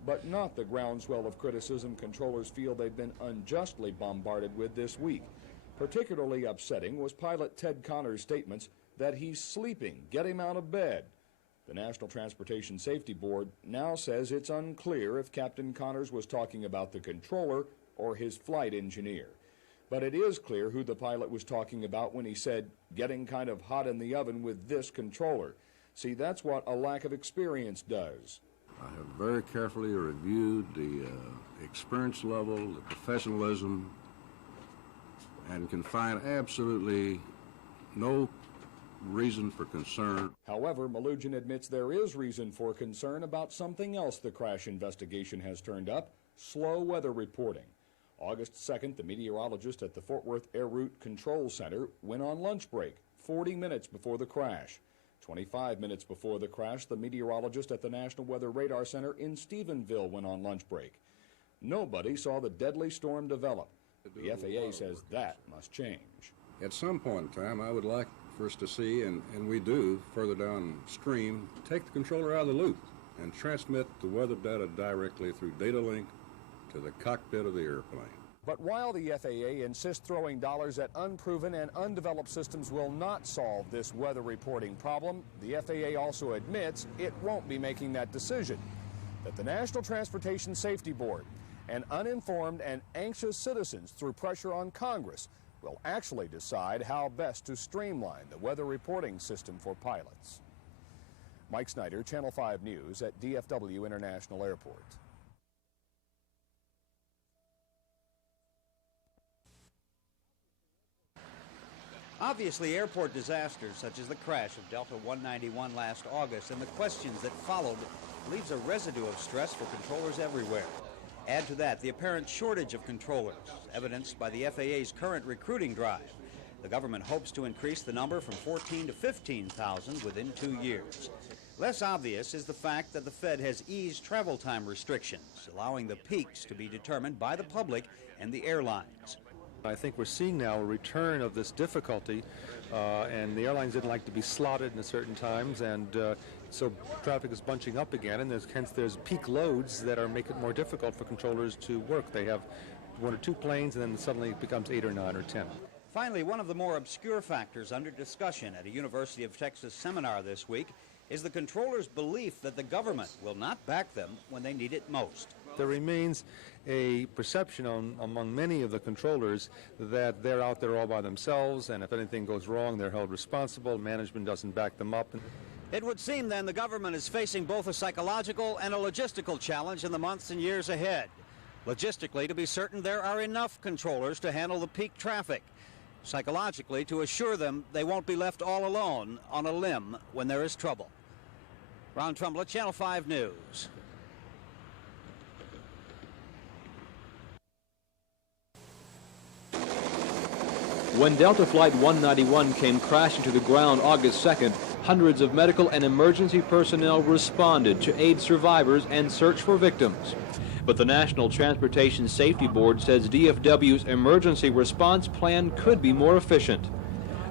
But not the groundswell of criticism controllers feel they've been unjustly bombarded with this week. Particularly upsetting was pilot Ted Connors' statements that he's sleeping, get him out of bed. The National Transportation Safety Board now says it's unclear if Captain Connors was talking about the controller or his flight engineer. But it is clear who the pilot was talking about when he said, getting kind of hot in the oven with this controller. See, that's what a lack of experience does. I have very carefully reviewed the experience level, the professionalism, and can find absolutely no reason for concern. However, Malugin admits there is reason for concern about something else the crash investigation has turned up, slow weather reporting. August 2nd, the meteorologist at the Fort Worth Air Route Control Center went on lunch break 40 minutes before the crash. 25 minutes before the crash, the meteorologist at the National Weather Radar Center in Stephenville went on lunch break. Nobody saw the deadly storm develop. The FAA says that must change. At some point in time, I would like for us to see, and we do, further downstream, take the controller out of the loop and transmit the weather data directly through data link to the cockpit of the airplane. But while the FAA insists throwing dollars at unproven and undeveloped systems will not solve this weather reporting problem, the FAA also admits it won't be making that decision. That the National Transportation Safety Board and uninformed and anxious citizens through pressure on Congress will actually decide how best to streamline the weather reporting system for pilots. Mike Snyder, Channel 5 News at DFW International Airport. Obviously, airport disasters such as the crash of Delta 191 last August and the questions that followed leaves a residue of stress for controllers everywhere. Add to that the apparent shortage of controllers, evidenced by the FAA's current recruiting drive. The government hopes to increase the number from 14,000 to 15,000 within 2 years. Less obvious is the fact that the Fed has eased travel time restrictions, allowing the peaks to be determined by the public and the airlines. I think we're seeing now a return of this difficulty, and the airlines didn't like to be slotted in certain times, and so traffic is bunching up again, and hence there's peak loads that are making it more difficult for controllers to work. They have 1 or 2 planes, and then suddenly it becomes 8 or 9 or 10. Finally, one of the more obscure factors under discussion at a University of Texas seminar this week is the controllers' belief that the government will not back them when they need it most. There remains a perception among many of the controllers that they're out there all by themselves, and if anything goes wrong, they're held responsible. Management doesn't back them up. It would seem then the government is facing both a psychological and a logistical challenge in the months and years ahead. Logistically, to be certain there are enough controllers to handle the peak traffic. Psychologically, to assure them they won't be left all alone on a limb when there is trouble. Ron Trumbull, Channel 5 News. When Delta Flight 191 came crashing to the ground August 2nd, hundreds of medical and emergency personnel responded to aid survivors and search for victims. But the National Transportation Safety Board says DFW's emergency response plan could be more efficient.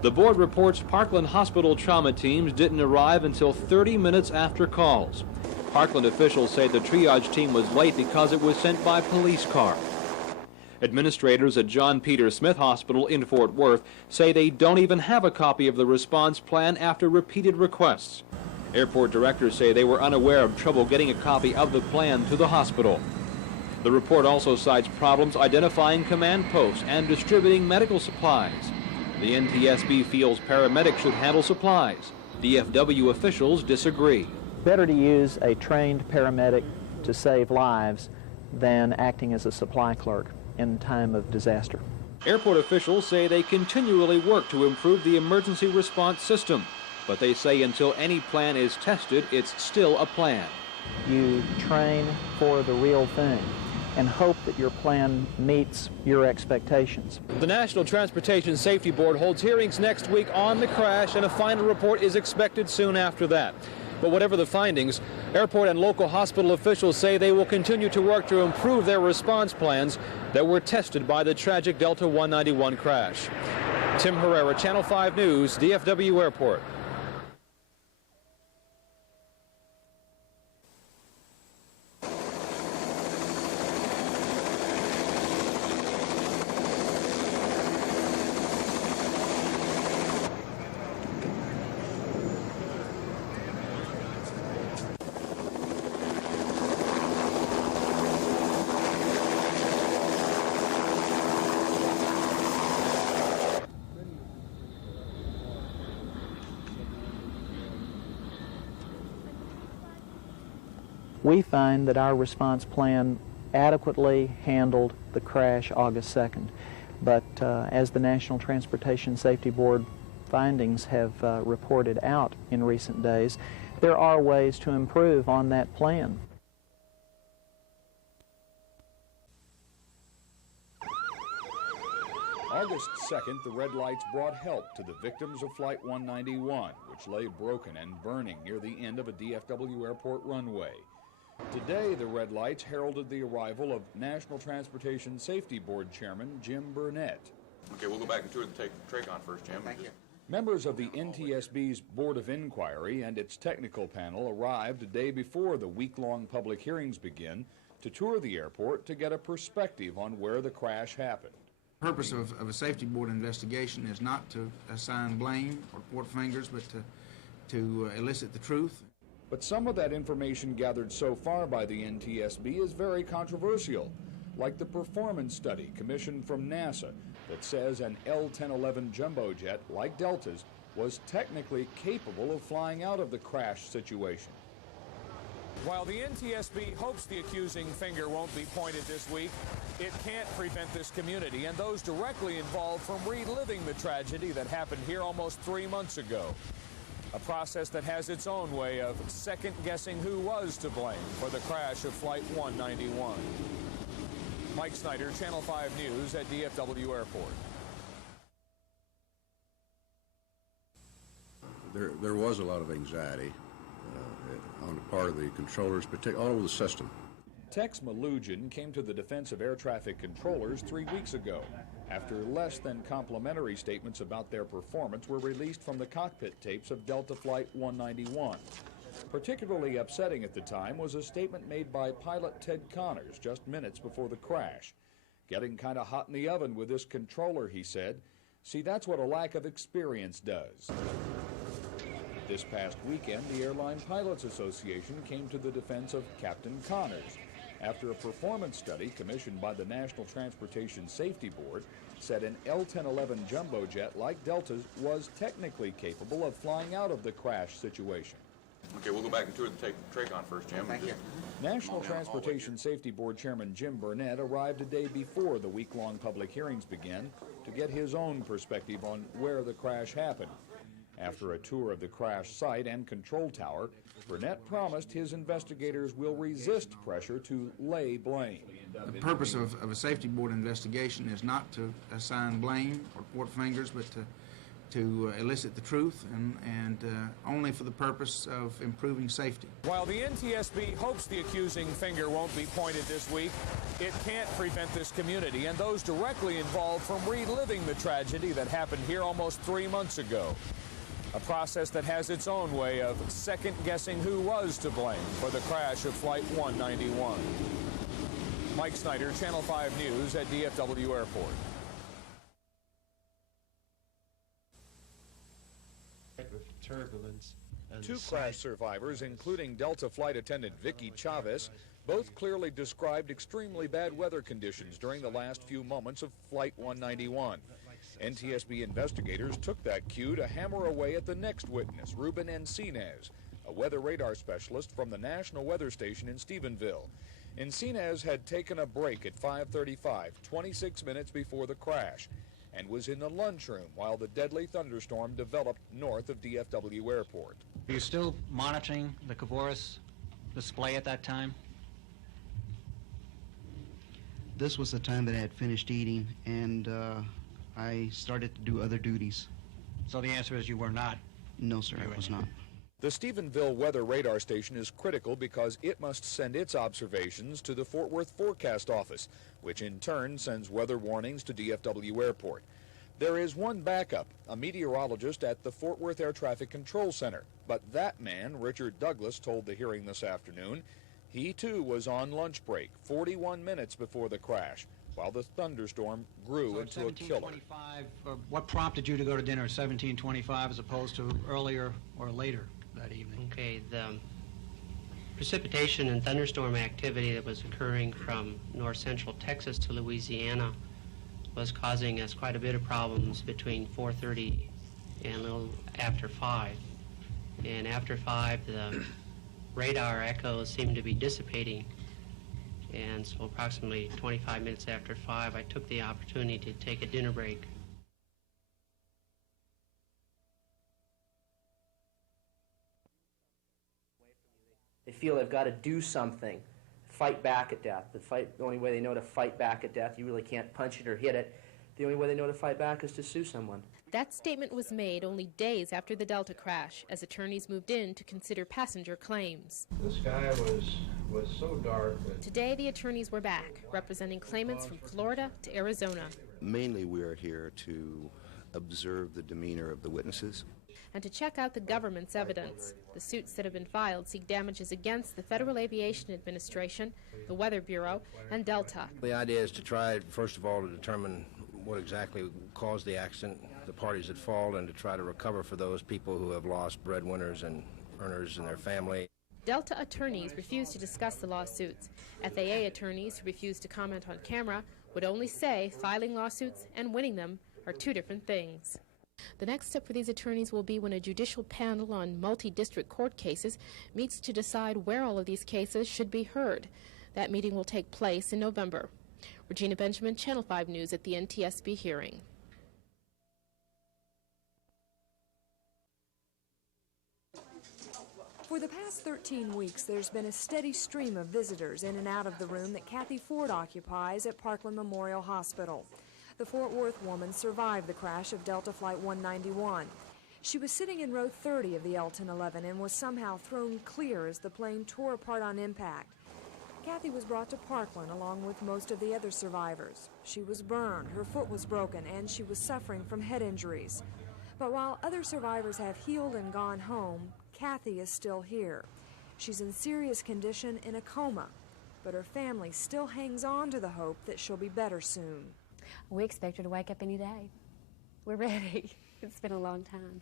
The board reports Parkland Hospital trauma teams didn't arrive until 30 minutes after calls. Parkland officials say the triage team was late because it was sent by police car. Administrators at John Peter Smith Hospital in Fort Worth say they don't even have a copy of the response plan after repeated requests. Airport directors say they were unaware of trouble getting a copy of the plan to the hospital. The report also cites problems identifying command posts and distributing medical supplies. The NTSB feels paramedics should handle supplies. DFW officials disagree. Better to use a trained paramedic to save lives than acting as a supply clerk in time of disaster. Airport officials say they continually work to improve the emergency response system, but they say until any plan is tested, it's still a plan. You train for the real thing and hope that your plan meets your expectations. The National Transportation Safety Board holds hearings next week on the crash, and a final report is expected soon after that. But whatever the findings, airport and local hospital officials say they will continue to work to improve their response plans that were tested by the tragic Delta 191 crash. Tim Herrera, Channel 5 News, DFW Airport. We find that our response plan adequately handled the crash August 2nd. But as the National Transportation Safety Board findings have reported out in recent days, there are ways to improve on that plan. August 2nd, the red lights brought help to the victims of Flight 191, which lay broken and burning near the end of a DFW Airport runway. Today, the red lights heralded the arrival of National Transportation Safety Board Chairman Jim Burnett. Okay, we'll go back and tour the TRACON first, Jim. Thank you. Members of the NTSB's Board of Inquiry and its technical panel arrived a day before the week-long public hearings begin to tour the airport to get a perspective on where the crash happened. The purpose of a safety board investigation is not to assign blame or point fingers, but to elicit the truth. But some of that information gathered so far by the NTSB is very controversial, like the performance study commissioned from NASA that says an L-1011 jumbo jet, like Delta's, was technically capable of flying out of the crash situation. While the NTSB hopes the accusing finger won't be pointed this week, it can't prevent this community and those directly involved from reliving the tragedy that happened here almost 3 months ago. A process that has its own way of second-guessing who was to blame for the crash of Flight 191. Mike Snyder, Channel 5 News at DFW Airport. There was a lot of anxiety on the part of the controllers, particularly all over the system. Tex Malugin came to the Defense of Air Traffic Controllers 3 weeks ago after less than complimentary statements about their performance were released from the cockpit tapes of Delta Flight 191. Particularly upsetting at the time was a statement made by pilot Ted Connors just minutes before the crash. "Getting kind of hot in the oven with this controller," he said. "See, that's what a lack of experience does." This past weekend, the Airline Pilots Association came to the defense of Captain Connors after a performance study commissioned by the National Transportation Safety Board said an L-1011 jumbo jet like Delta's was technically capable of flying out of the crash situation. Okay, we'll go back and tour the TRACON first, Jim. Thank you. National Transportation Safety Board Chairman 𝗔𝗶𝗿 arrived a day before the week-long public hearings began to get his own perspective on where the crash happened. After a tour of the crash site and control tower, Burnett promised his investigators will resist pressure to lay blame. The purpose of a safety board investigation is not to assign blame or point fingers, but to elicit the truth and only for the purpose of improving safety. While the NTSB hopes the accusing finger won't be pointed this week, it can't prevent this community and those directly involved from reliving the tragedy that happened here almost 3 months ago. A process that has its own way of second-guessing who was to blame for the crash of Flight 191. Mike Snyder, Channel 5 News at DFW Airport. Turbulence. Two crash survivors, including Delta flight attendant 𝗗𝗄𝗏, both clearly described extremely bad weather conditions during the last few moments of Flight 191. NTSB investigators took that cue to hammer away at the next witness, Ruben Encinas, a weather radar specialist from the National Weather Station in Stephenville. Encinas had taken a break at 5:35, 26 minutes before the crash, and was in the lunchroom while the deadly thunderstorm developed north of DFW Airport. Were you still monitoring the 𝗗𝗏 display at that time? This was the time that I had finished eating, and I started to do other duties. So the answer is you were not? No, sir, I was not. The Stephenville weather radar station is critical because it must send its observations to the Fort Worth Forecast Office, which in turn sends weather warnings to DFW Airport. There is one backup, a meteorologist at the Fort Worth Air Traffic Control Center. But that man, Richard Douglas, told the hearing this afternoon, he too was on lunch break 41 minutes before the crash, while the thunderstorm grew into a killer. What prompted you to go to dinner at 17:25 as opposed to earlier or later that evening? Okay, the precipitation and thunderstorm activity that was occurring from north central Texas to Louisiana was causing us quite a bit of problems between 4:30 and a little after 5. And after 5, the radar echoes seemed to be dissipating. And so approximately 25 minutes after 5, I took the opportunity to take a dinner break. They feel they've got to do something, fight back at death. The only way they know to fight back at death, you really can't punch it or hit it. The only way they know to fight back is to sue someone. That statement was made only days after the Delta crash, as attorneys moved in to consider passenger claims. The sky was so dark. Today, the attorneys were back, representing claimants from Florida to Arizona. Mainly, we are here to observe the demeanor of the witnesses and to check out the government's evidence. The suits that have been filed seek damages against the Federal Aviation Administration, the Weather Bureau, and Delta. The idea is to try, first of all, to determine what exactly caused the accident, the parties at fault, and to try to recover for those people who have lost breadwinners and earners in their family. Delta attorneys refused to discuss the lawsuits. FAA attorneys who refused to comment on camera would only say filing lawsuits and winning them are two different things. The next step for these attorneys will be when a judicial panel on multi-district court cases meets to decide where all of these cases should be heard. That meeting will take place in November. Regina Benjamin, Channel 5 News at the NTSB hearing. For the past 13 weeks, there's been a steady stream of visitors in and out of the room that Kathy Ford occupies at Parkland Memorial Hospital. The Fort Worth woman survived the crash of Delta Flight 191. She was sitting in row 30 of the L-1011 and was somehow thrown clear as the plane tore apart on impact. Kathy was brought to Parkland along with most of the other survivors. She was burned, her foot was broken, and she was suffering from head injuries. But while other survivors have healed and gone home, Kathy is still here. She's in serious condition in a coma, but her family still hangs on to the hope that she'll be better soon. We expect her to wake up any day. We're ready. It's been a long time.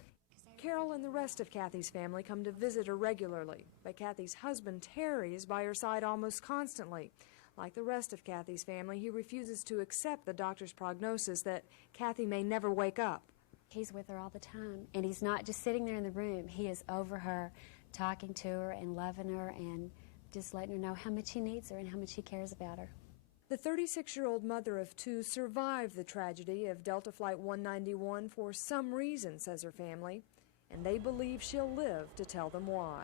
Carol and the rest of Kathy's family come to visit her regularly, but Kathy's husband, Terry, is by her side almost constantly. Like the rest of Kathy's family, he refuses to accept the doctor's prognosis that Kathy may never wake up. He's with her all the time, and he's not just sitting there in the room. He is over her, talking to her and loving her and just letting her know how much he needs her and how much he cares about her. The 36-year-old mother of two survived the tragedy of Delta Flight 191 for some reason, says her family, and they believe she'll live to tell them why.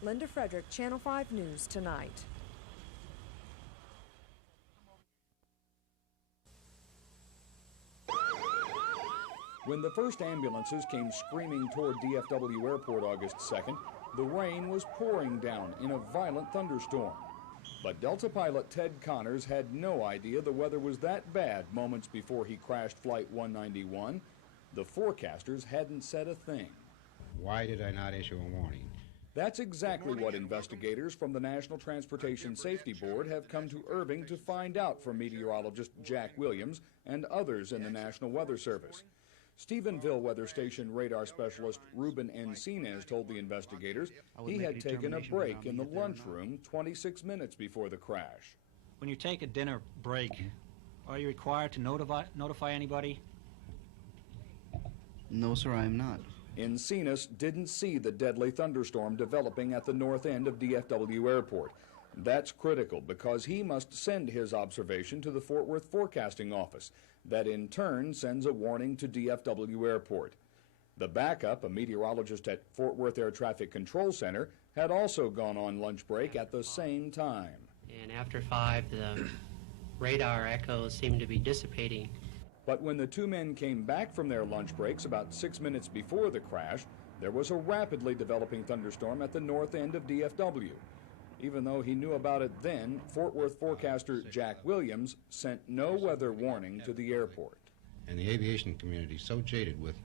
Linda Frederick, Channel 5 News Tonight. When the first ambulances came screaming toward DFW Airport August 2nd, the rain was pouring down in a violent thunderstorm. But Delta pilot Ted Connors had no idea the weather was that bad moments before he crashed Flight 191. The forecasters hadn't said a thing. Why did I not issue a warning? That's exactly what investigators from the National Transportation Safety Board have come to Irving to find out from meteorologist Jack Williams and others in the National Weather Service. Stephenville Weather Station radar specialist Ruben Encinas told the investigators he had taken a break in the lunchroom 26 minutes before the crash. When you take a dinner break, are you required to notify anybody? No, sir, I am not. Encinas didn't see the deadly thunderstorm developing at the north end of DFW Airport. That's critical because he must send his observation to the Fort Worth Forecasting Office. That in turn sends a warning to DFW Airport. The backup, a meteorologist at Fort Worth Air Traffic Control Center, had also gone on lunch break at the same time. And after 5, the radar echoes seemed to be dissipating. But when the two men came back from their lunch breaks about 6 minutes before the crash, there was a rapidly developing thunderstorm at the north end of DFW. Even though he knew about it then, Fort Worth forecaster Jack Williams sent no weather warning to the airport. And the aviation community is so jaded with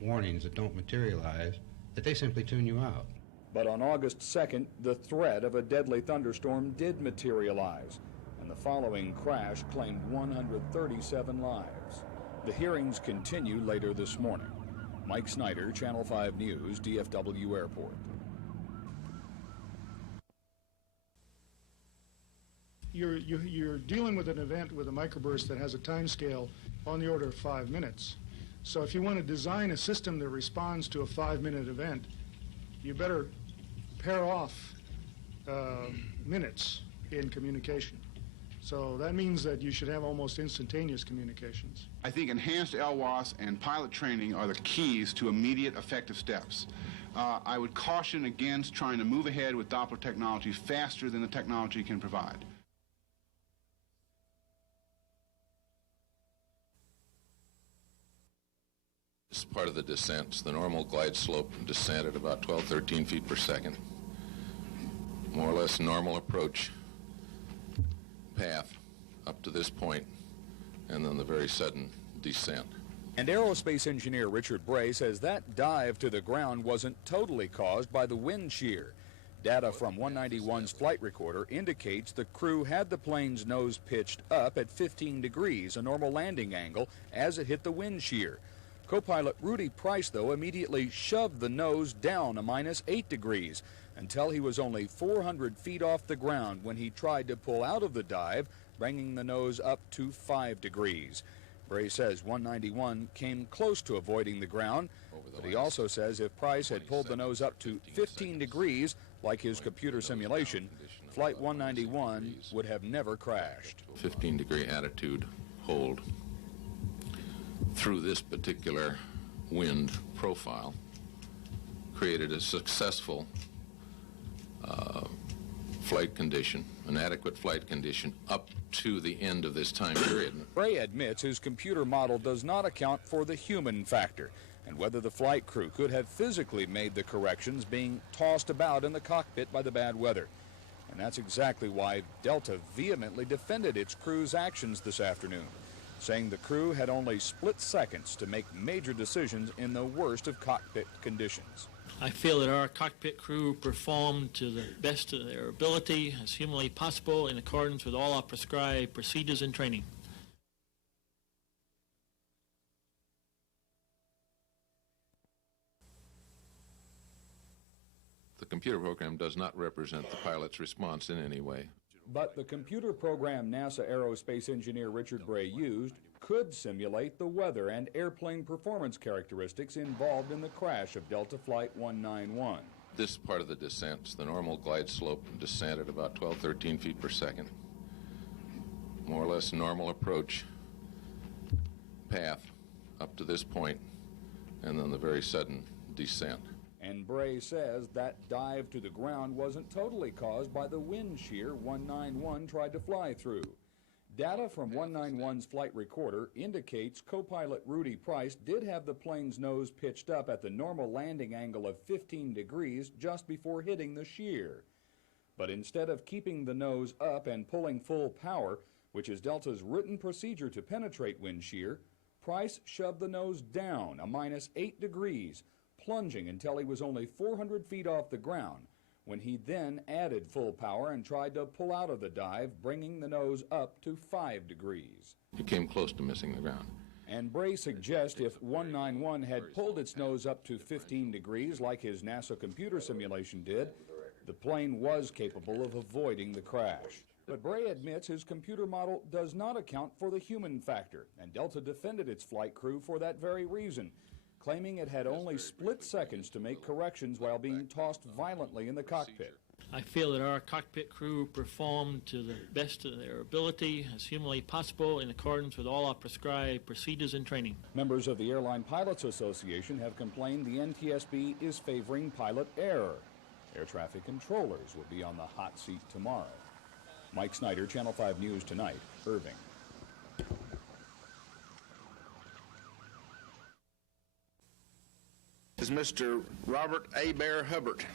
warnings that don't materialize that they simply tune you out. But on August 2nd, the threat of a deadly thunderstorm did materialize, and the following crash claimed 137 lives. The hearings continue later this morning. Mike Snyder, Channel 5 News, DFW Airport. You're dealing with an event with a microburst that has a time scale on the order of 5 minutes. So if you want to design a system that responds to a 5-minute event, you better pair off minutes in communication. So that means that you should have almost instantaneous communications. I think enhanced LWAS and pilot training are the keys to immediate effective steps. I would caution against trying to move ahead with Doppler technology faster than the technology can provide. This is part of the descent. It's the normal glide slope descent at about 12, 13 feet per second. More or less normal approach path up to this point, and then the very sudden descent. And aerospace engineer Richard Bray says that dive to the ground wasn't totally caused by the wind shear. Data from 191's flight recorder indicates the crew had the plane's nose pitched up at 15 degrees, a normal landing angle, as it hit the wind shear. Co-pilot Rudy Price, though, immediately shoved the nose down a -8 degrees until he was only 400 feet off the ground when he tried to pull out of the dive, bringing the nose up to 5 degrees. Bray says 191 came close to avoiding the ground, but he also says if Price had pulled the nose up to 15 degrees, like his computer simulation, Flight 191 would have never crashed. 15-degree attitude hold through this particular wind profile created a successful flight condition, an adequate flight condition up to the end of this time period. Bray admits his computer model does not account for the human factor and whether the flight crew could have physically made the corrections being tossed about in the cockpit by the bad weather. And that's exactly why Delta vehemently defended its crew's actions this afternoon, saying the crew had only split seconds to make major decisions in the worst of cockpit conditions. I feel that our cockpit crew performed to the best of their ability as humanly possible in accordance with all our prescribed procedures and training. The computer program does not represent the pilot's response in any way. But the computer program NASA aerospace engineer Richard Bray used could simulate the weather and airplane performance characteristics involved in the crash of Delta Flight 191. This part of the descent, the normal glide slope descent at about 13 feet per second. More or less normal approach path up to this point, and then the very sudden descent. And Bray says that dive to the ground wasn't totally caused by the wind shear 191 tried to fly through. Data from 191's flight recorder indicates co-pilot Rudy Price did have the plane's nose pitched up at the normal landing angle of 15 degrees just before hitting the shear. But instead of keeping the nose up and pulling full power, which is Delta's written procedure to penetrate wind shear, Price shoved the nose down a -8 degrees, plunging until he was only 400 feet off the ground, when he then added full power and tried to pull out of the dive, bringing the nose up to 5 degrees. It came close to missing the ground. And Bray suggests if 191 had pulled its nose up to 15 degrees like his NASA computer simulation did, the plane was capable of avoiding the crash. But Bray admits his computer model does not account for the human factor, and Delta defended its flight crew for that very reason, claiming it had only split seconds to make corrections while being tossed violently in the cockpit. I feel that our cockpit crew performed to the best of their ability as humanly possible in accordance with all our prescribed procedures and training. Members of the Airline Pilots Association have complained the NTSB is favoring pilot error. Air traffic controllers will be on the hot seat tomorrow. Mike Snyder, Channel 5 News Tonight, Irving. Is Mr. Robert A. Bear Hubbard.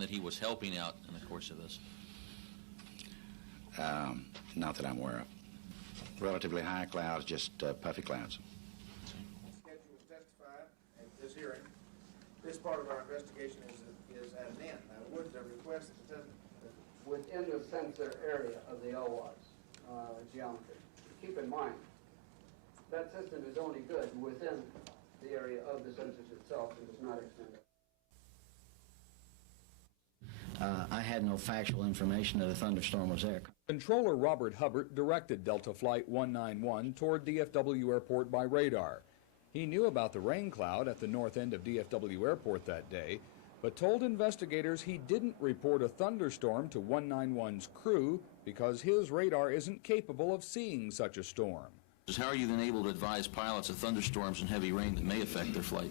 That he was helping out in the course of this? Not that I'm aware of. Relatively high clouds, just puffy clouds. Scheduled to testify at this hearing. This part of our investigation is at an end. Now, would the request that within the sensor area of the LWAS geometry. Keep in mind, that system is only good within the area of the sensors itself. It does not extend it. I had no factual information that a thunderstorm was there. Controller Robert Hubbard directed Delta Flight 191 toward DFW Airport by radar. He knew about the rain cloud at the north end of DFW Airport that day, but told investigators he didn't report a thunderstorm to 191's crew because his radar isn't capable of seeing such a storm. How are you then able to advise pilots of thunderstorms and heavy rain that may affect their flight?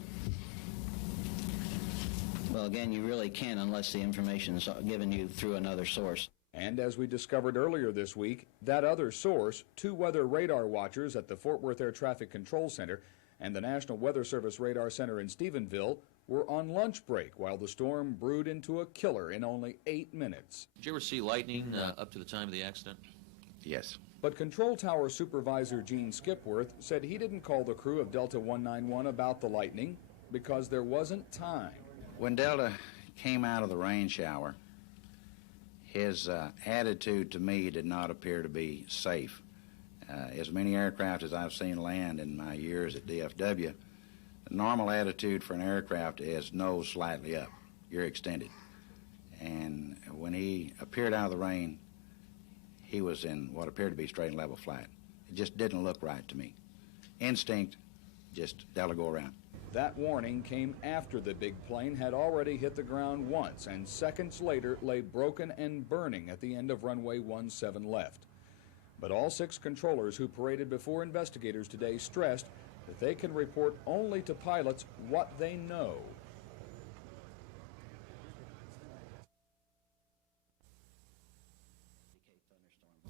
Well, again, you really can't unless the information is given you through another source. And as we discovered earlier this week, that other source, two weather radar watchers at the Fort Worth Air Traffic Control Center and the National Weather Service Radar Center in Stephenville, were on lunch break while the storm brewed into a killer in only 8 minutes. Did you ever see lightning up to the time of the accident? Yes. But Control Tower Supervisor Gene Skipworth said he didn't call the crew of Delta 191 about the lightning because there wasn't time. When Delta came out of the rain shower, his attitude to me did not appear to be safe. As many aircraft as I've seen land in my years at DFW, the normal attitude for an aircraft is nose slightly up. You're extended. And when he appeared out of the rain, he was in what appeared to be straight and level flight. It just didn't look right to me. Instinct, just Delta go around. That warning came after the big plane had already hit the ground once and seconds later lay broken and burning at the end of runway 17 left. But all 6 controllers who paraded before investigators today stressed that they can report only to pilots what they know.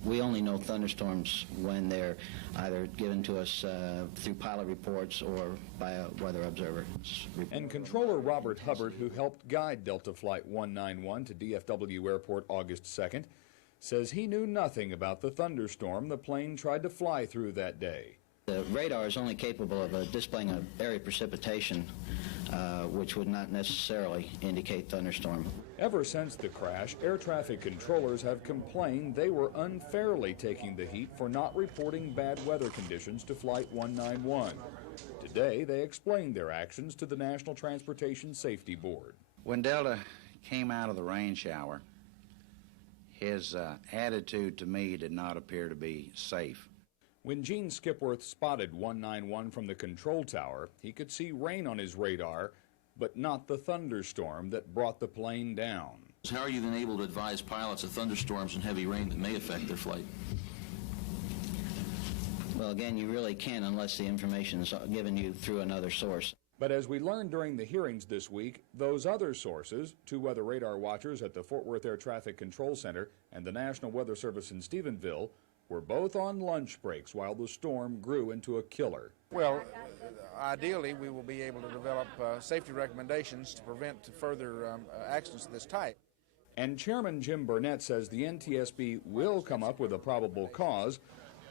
We only know thunderstorms when they're either given to us through pilot reports or by a weather observer. And Controller Robert Hubbard, who helped guide Delta Flight 191 to DFW Airport August 2nd, says he knew nothing about the thunderstorm the plane tried to fly through that day. The radar is only capable of displaying an area precipitation, which would not necessarily indicate thunderstorm. Ever since the crash, air traffic controllers have complained they were unfairly taking the heat for not reporting bad weather conditions to Flight 191. Today, they explained their actions to the National Transportation Safety Board. When Delta came out of the rain shower, his attitude to me did not appear to be safe. When 𝗔𝗂𝗴𝗂𝗟𝗶 spotted 191 from the control tower, he could see rain on his radar, but not the thunderstorm that brought the plane down. How are you then able to advise pilots of thunderstorms and heavy rain that may affect their flight? Well, again, you really can't unless the information is given you through another source. But as we learned during the hearings this week, those other sources, two weather radar watchers at the Fort Worth Air Traffic Control Center and the National Weather Service in Stephenville, were both on lunch breaks while the storm grew into a killer. Well, ideally, we will be able to develop safety recommendations to prevent further accidents of this type. And Chairman Jim Burnett says the NTSB will come up with a probable cause,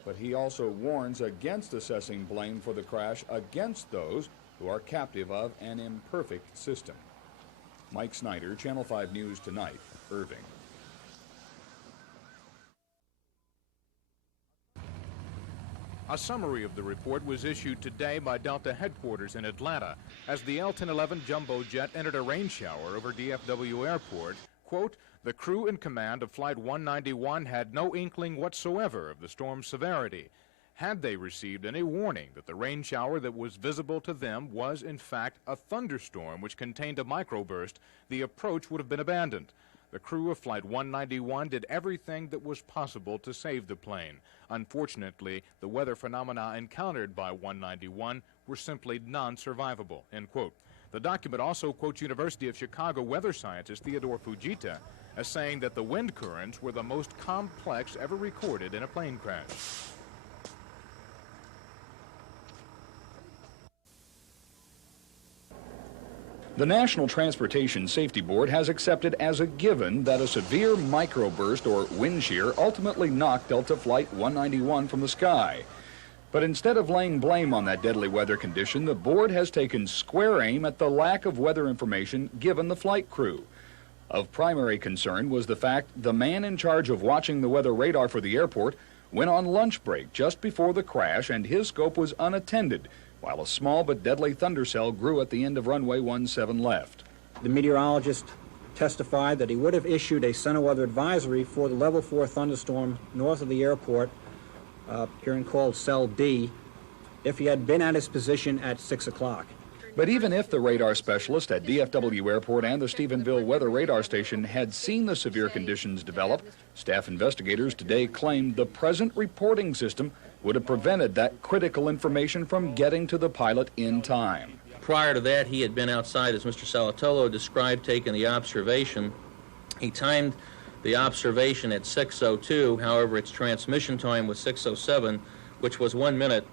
but he also warns against assessing blame for the crash against those who are captive of an imperfect system. Mike Snyder, Channel 5 News Tonight, Irving. A summary of the report was issued today by Delta headquarters in Atlanta as the L-1011 jumbo jet entered a rain shower over DFW Airport. Quote, the crew in command of Flight 191 had no inkling whatsoever of the storm's severity. Had they received any warning that the rain shower that was visible to them was in fact a thunderstorm which contained a microburst, the approach would have been abandoned. The crew of Flight 191 did everything that was possible to save the plane. Unfortunately, the weather phenomena encountered by 191 were simply non-survivable, end quote. The document also quotes University of Chicago weather scientist Theodore Fujita as saying that the wind currents were the most complex ever recorded in a plane crash. The National Transportation Safety Board has accepted as a given that a severe microburst or wind shear ultimately knocked Delta Flight 191 from the sky. But instead of laying blame on that deadly weather condition, the board has taken square aim at the lack of weather information given the flight crew. Of primary concern was the fact the man in charge of watching the weather radar for the airport went on lunch break just before the crash, and his scope was unattended, while a small but deadly thundercell grew at the end of runway 17 left. The meteorologist testified that he would have issued a center weather advisory for the level 4 thunderstorm north of the airport, herein called Cell B, if he had been at his position at 6 o'clock. But even if the radar specialist at DFW Airport and the Stephenville Weather Radar Station had seen the severe conditions develop, staff investigators today claimed the present reporting system would have prevented that critical information from getting to the pilot in time. Prior to that, he had been outside, as Mr. Salatolo described, taking the observation. He timed the observation at 6:02, however, its transmission time was 6:07, which was 1 minute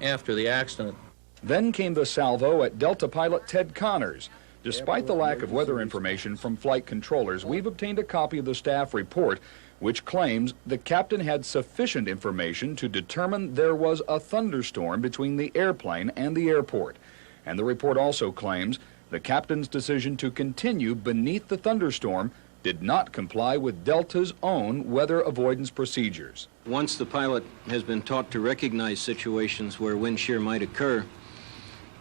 after the accident. Then came the salvo at Delta pilot Ted Connors. Despite the lack of weather information from flight controllers, we've obtained a copy of the staff report which claims the captain had sufficient information to determine there was a thunderstorm between the airplane and the airport. And the report also claims the captain's decision to continue beneath the thunderstorm did not comply with Delta's own weather avoidance procedures. Once the pilot has been taught to recognize situations where wind shear might occur,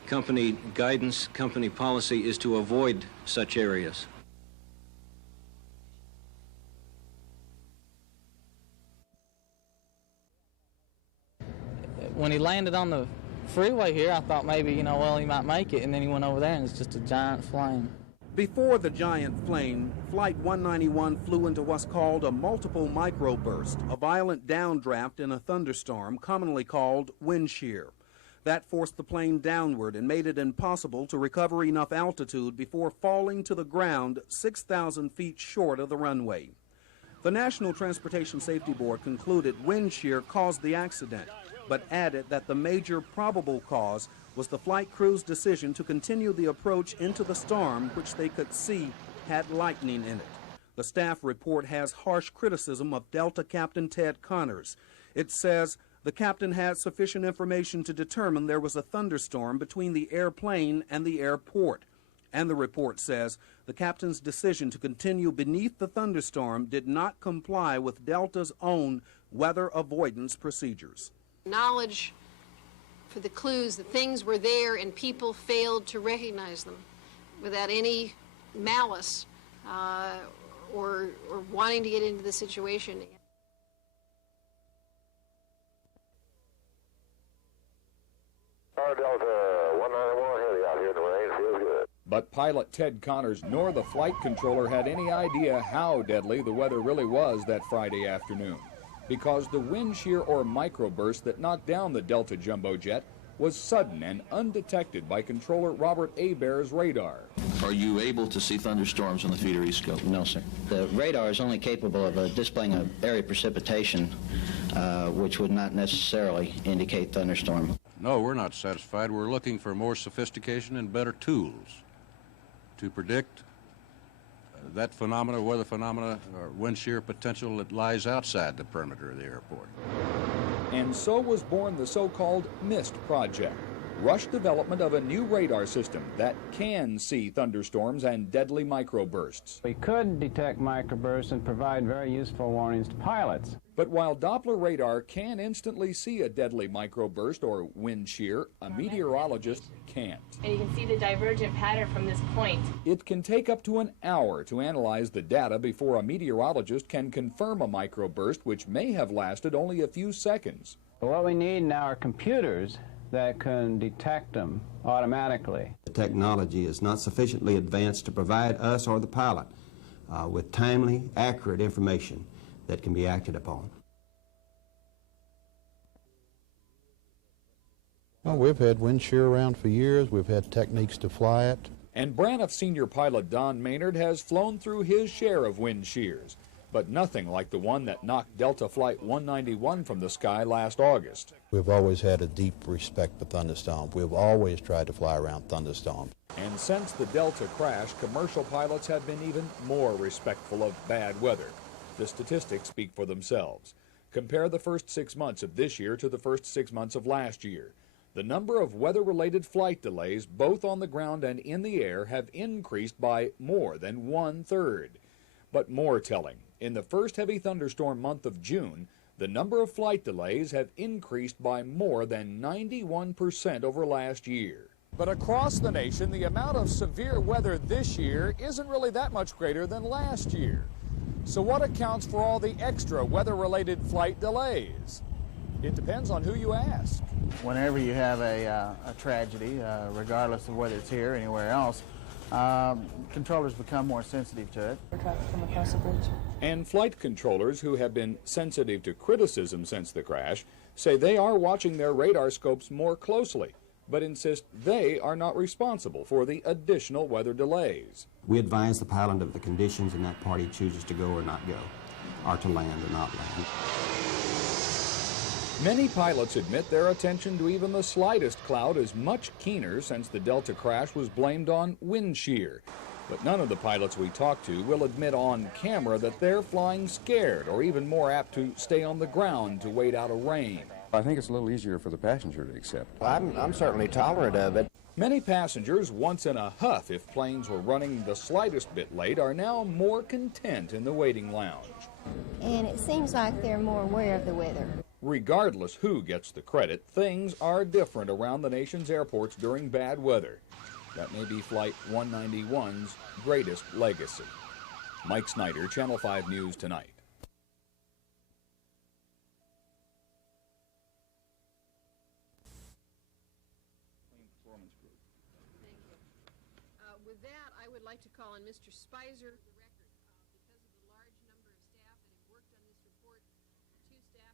company guidance, company policy is to avoid such areas. When he landed on the freeway here, I thought maybe, well, he might make it, and then he went over there and it's just a giant flame. Before the giant flame, Flight 191 flew into what's called a multiple microburst, a violent downdraft in a thunderstorm commonly called wind shear. That forced the plane downward and made it impossible to recover enough altitude before falling to the ground 6,000 feet short of the runway. The National Transportation Safety Board concluded wind shear caused the accident, but added that the major probable cause was the flight crew's decision to continue the approach into the storm, which they could see had lightning in it. The staff report has harsh criticism of Delta Captain Ted Connors. It says the captain had sufficient information to determine there was a thunderstorm between the airplane and the airport. And the report says the captain's decision to continue beneath the thunderstorm did not comply with Delta's own weather avoidance procedures. Knowledge for the clues that things were there and people failed to recognize them without any malice or wanting to get into the situation. Delta 191 Heavy out here in the rain, feels good. But pilot Ted Connors nor the flight controller had any idea how deadly the weather really was that Friday afternoon, because the wind shear or microburst that knocked down the Delta jumbo jet was sudden and undetected by controller Robert Abehr's radar. Are you able to see thunderstorms on the feeder east scope? No, sir. The radar is only capable of displaying an area precipitation, which would not necessarily indicate thunderstorm. No, we're not satisfied. We're looking for more sophistication and better tools to predict that phenomena, weather phenomena, or wind shear potential that lies outside the perimeter of the airport. And so was born the so-called MIST project, rush development of a new radar system that can see thunderstorms and deadly microbursts. We could detect microbursts and provide very useful warnings to pilots. But while Doppler radar can instantly see a deadly microburst or wind shear, a meteorologist can't. And you can see the divergent pattern from this point. It can take up to an hour to analyze the data before a meteorologist can confirm a microburst which may have lasted only a few seconds. What we need now are computers that can detect them automatically. The technology is not sufficiently advanced to provide us or the pilot with timely, accurate information that can be acted upon. Well, we've had wind shear around for years. We've had techniques to fly it. And Braniff senior pilot Don Maynard has flown through his share of wind shears, but nothing like the one that knocked Delta Flight 191 from the sky last August. We've always had a deep respect for thunderstorms. We've always tried to fly around thunderstorms. And since the Delta crash, commercial pilots have been even more respectful of bad weather. The statistics speak for themselves. Compare the first 6 months of this year to the first 6 months of last year. The number of weather-related flight delays, both on the ground and in the air, have increased by more than 1/3. But more telling, in the first heavy thunderstorm month of June, the number of flight delays have increased by more than 91% over last year. But across the nation, the amount of severe weather this year isn't really that much greater than last year. So what accounts for all the extra weather-related flight delays? It depends on who you ask. Whenever you have a tragedy, regardless of whether it's here or anywhere else, controllers become more sensitive to it. And flight controllers who have been sensitive to criticism since the crash say they are watching their radar scopes more closely, but insist they are not responsible for the additional weather delays. We advise the pilot of the conditions and that party chooses to go or not go, or to land or not land. Many pilots admit their attention to even the slightest cloud is much keener since the Delta crash was blamed on wind shear. But none of the pilots we talk to will admit on camera that they're flying scared or even more apt to stay on the ground to wait out a rain. I think it's a little easier for the passenger to accept. I'm certainly tolerant of it. Many passengers, once in a huff if planes were running the slightest bit late, are now more content in the waiting lounge. And it seems like they're more aware of the weather. Regardless who gets the credit, things are different around the nation's airports during bad weather. That may be Flight 191's greatest legacy. Mike Snyder, Channel 5 News Tonight. With that, I would like to call on Mr. Spicer. Because of the large number of staff that have worked on this report, 2 staff.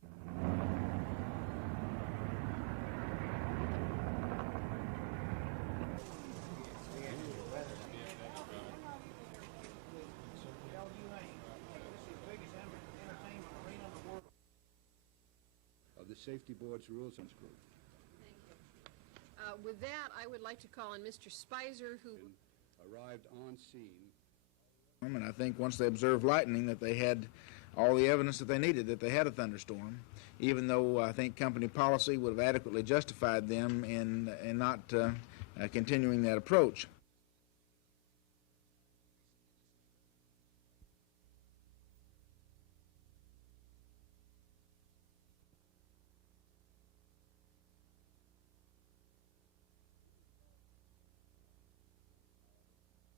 safety board's rules and screw. With that, I would like to call on Mr. Spicer, who arrived on scene. And I think once they observed lightning that they had all the evidence that they needed, that they had a thunderstorm, even though I think company policy would have adequately justified them in not continuing that approach.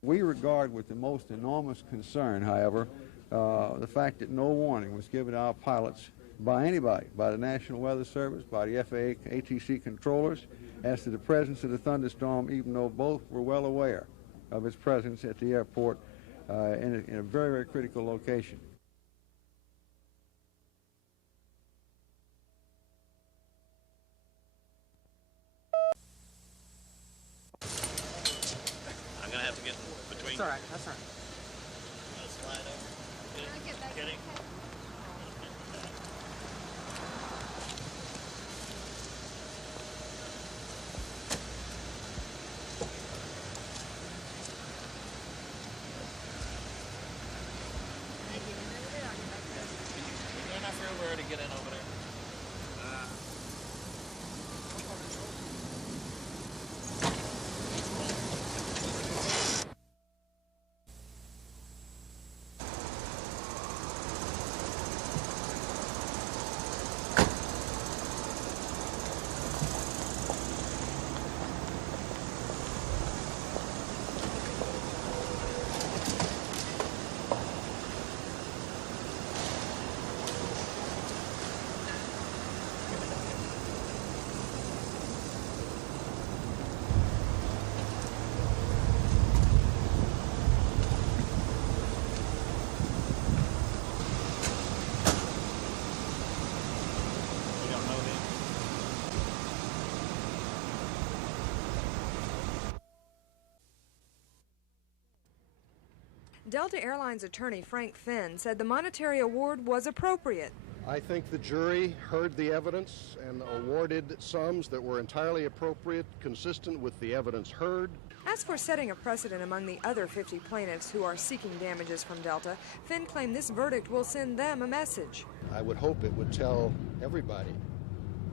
We regard with the most enormous concern, however, the fact that no warning was given to our pilots by anybody, by the National Weather Service, by the FAA ATC controllers, as to the presence of the thunderstorm, even though both were well aware of its presence at the airport in a very, very critical location. I'm going to have to get between. That's all right. That's all right. Slide over. Get it. Is there enough room for her to get in over there? Delta Airlines attorney Frank Finn said the monetary award was appropriate. I think the jury heard the evidence and awarded sums that were entirely appropriate, consistent with the evidence heard. As for setting a precedent among the other 50 plaintiffs who are seeking damages from Delta, Finn claimed this verdict will send them a message. I would hope it would tell everybody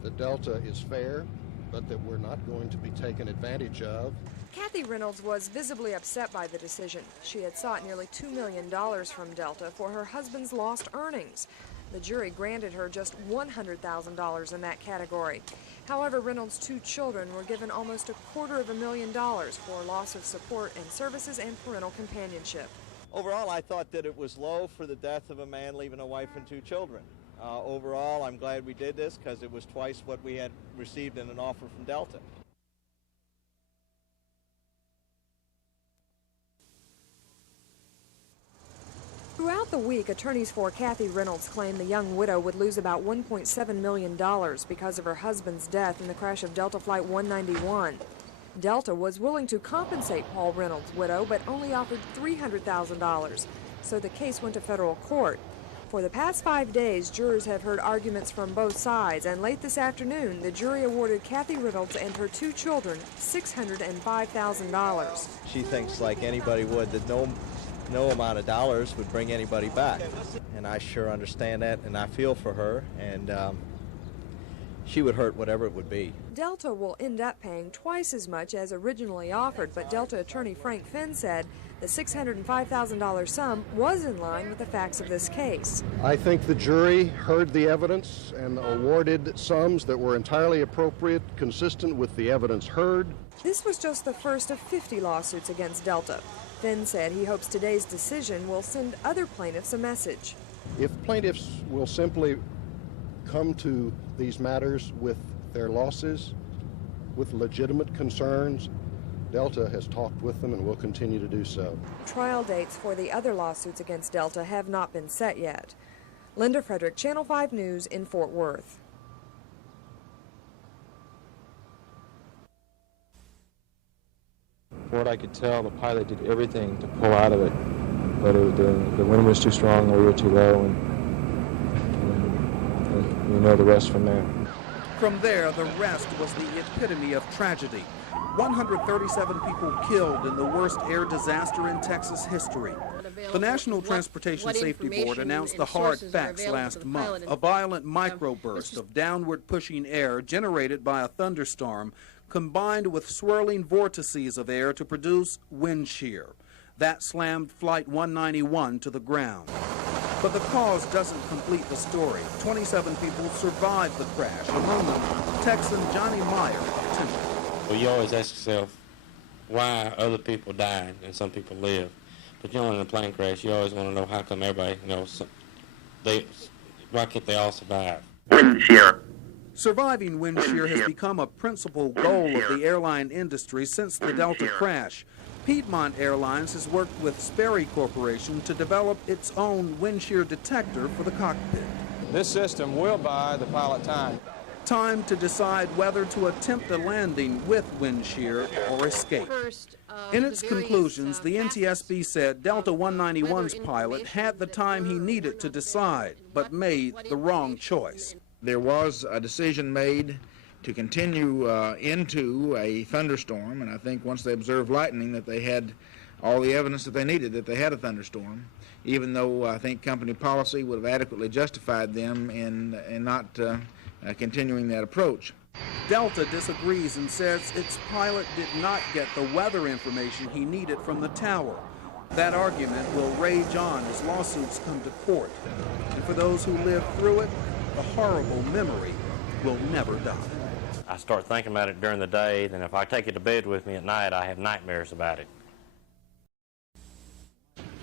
that Delta is fair, but that we're not going to be taken advantage of. Kathy Reynolds was visibly upset by the decision. She had sought nearly $2 million from Delta for her husband's lost earnings. The jury granted her just $100,000 in that category. However, Reynolds' 2 children were given almost $250,000 for loss of support and services and parental companionship. Overall, I thought that it was low for the death of a man leaving a wife and 2 children. Overall, I'm glad we did this because it was twice what we had received in an offer from Delta. Throughout the week, attorneys for Kathy Reynolds claimed the young widow would lose about $1.7 million because of her husband's death in the crash of Delta Flight 191. Delta was willing to compensate Paul Reynolds' widow, but only offered $300,000, so the case went to federal court. For the past 5 days, jurors have heard arguments from both sides, and late this afternoon, the jury awarded Kathy Reynolds and her 2 children $605,000. She thinks, like anybody would, that no amount of dollars would bring anybody back. And I sure understand that, and I feel for her, and she would hurt whatever it would be. Delta will end up paying twice as much as originally offered, but Delta attorney Frank Finn said the $605,000 sum was in line with the facts of this case. I think the jury heard the evidence and awarded sums that were entirely appropriate, consistent with the evidence heard. This was just the first of 50 lawsuits against Delta. Finn said he hopes today's decision will send other plaintiffs a message. If plaintiffs will simply come to these matters with their losses, with legitimate concerns, Delta has talked with them and will continue to do so. Trial dates for the other lawsuits against Delta have not been set yet. Linda Frederick, Channel 5 News in Fort Worth. From what I could tell, the pilot did everything to pull out of it, but the wind was too strong, we were too low, and you know the rest from there. From there, the rest was the epitome of tragedy. 137 people killed in the worst air disaster in Texas history. The National Transportation Safety Board announced the hard facts last month. A violent microburst of downward pushing air generated by a thunderstorm combined with swirling vortices of air to produce wind shear. That slammed Flight 191 to the ground. But the cause doesn't complete the story. 27 people survived the crash, among them Texan Johnny Meyer, attended. Well, you always ask yourself why other people died and some people live. But you know, in a plane crash, you always want to know how come everybody, why can't they all survive? Wind shear. Surviving wind shear has become a principal goal of the airline industry since the Delta crash. Piedmont Airlines has worked with Sperry Corporation to develop its own wind shear detector for the cockpit. This system will buy the pilot time. Time to decide whether to attempt a landing with wind shear or escape. In its conclusions, the NTSB said Delta 191's pilot had the time he needed to decide, but made the wrong choice. There was a decision made to continue into a thunderstorm, and I think once they observed lightning that they had all the evidence that they needed that they had a thunderstorm, even though I think company policy would have adequately justified them in not continuing that approach. Delta disagrees and says its pilot did not get the weather information he needed from the tower. That argument will rage on as lawsuits come to court. And for those who live through it, the horrible memory will never die. I start thinking about it during the day, then if I take it to bed with me at night, I have nightmares about it.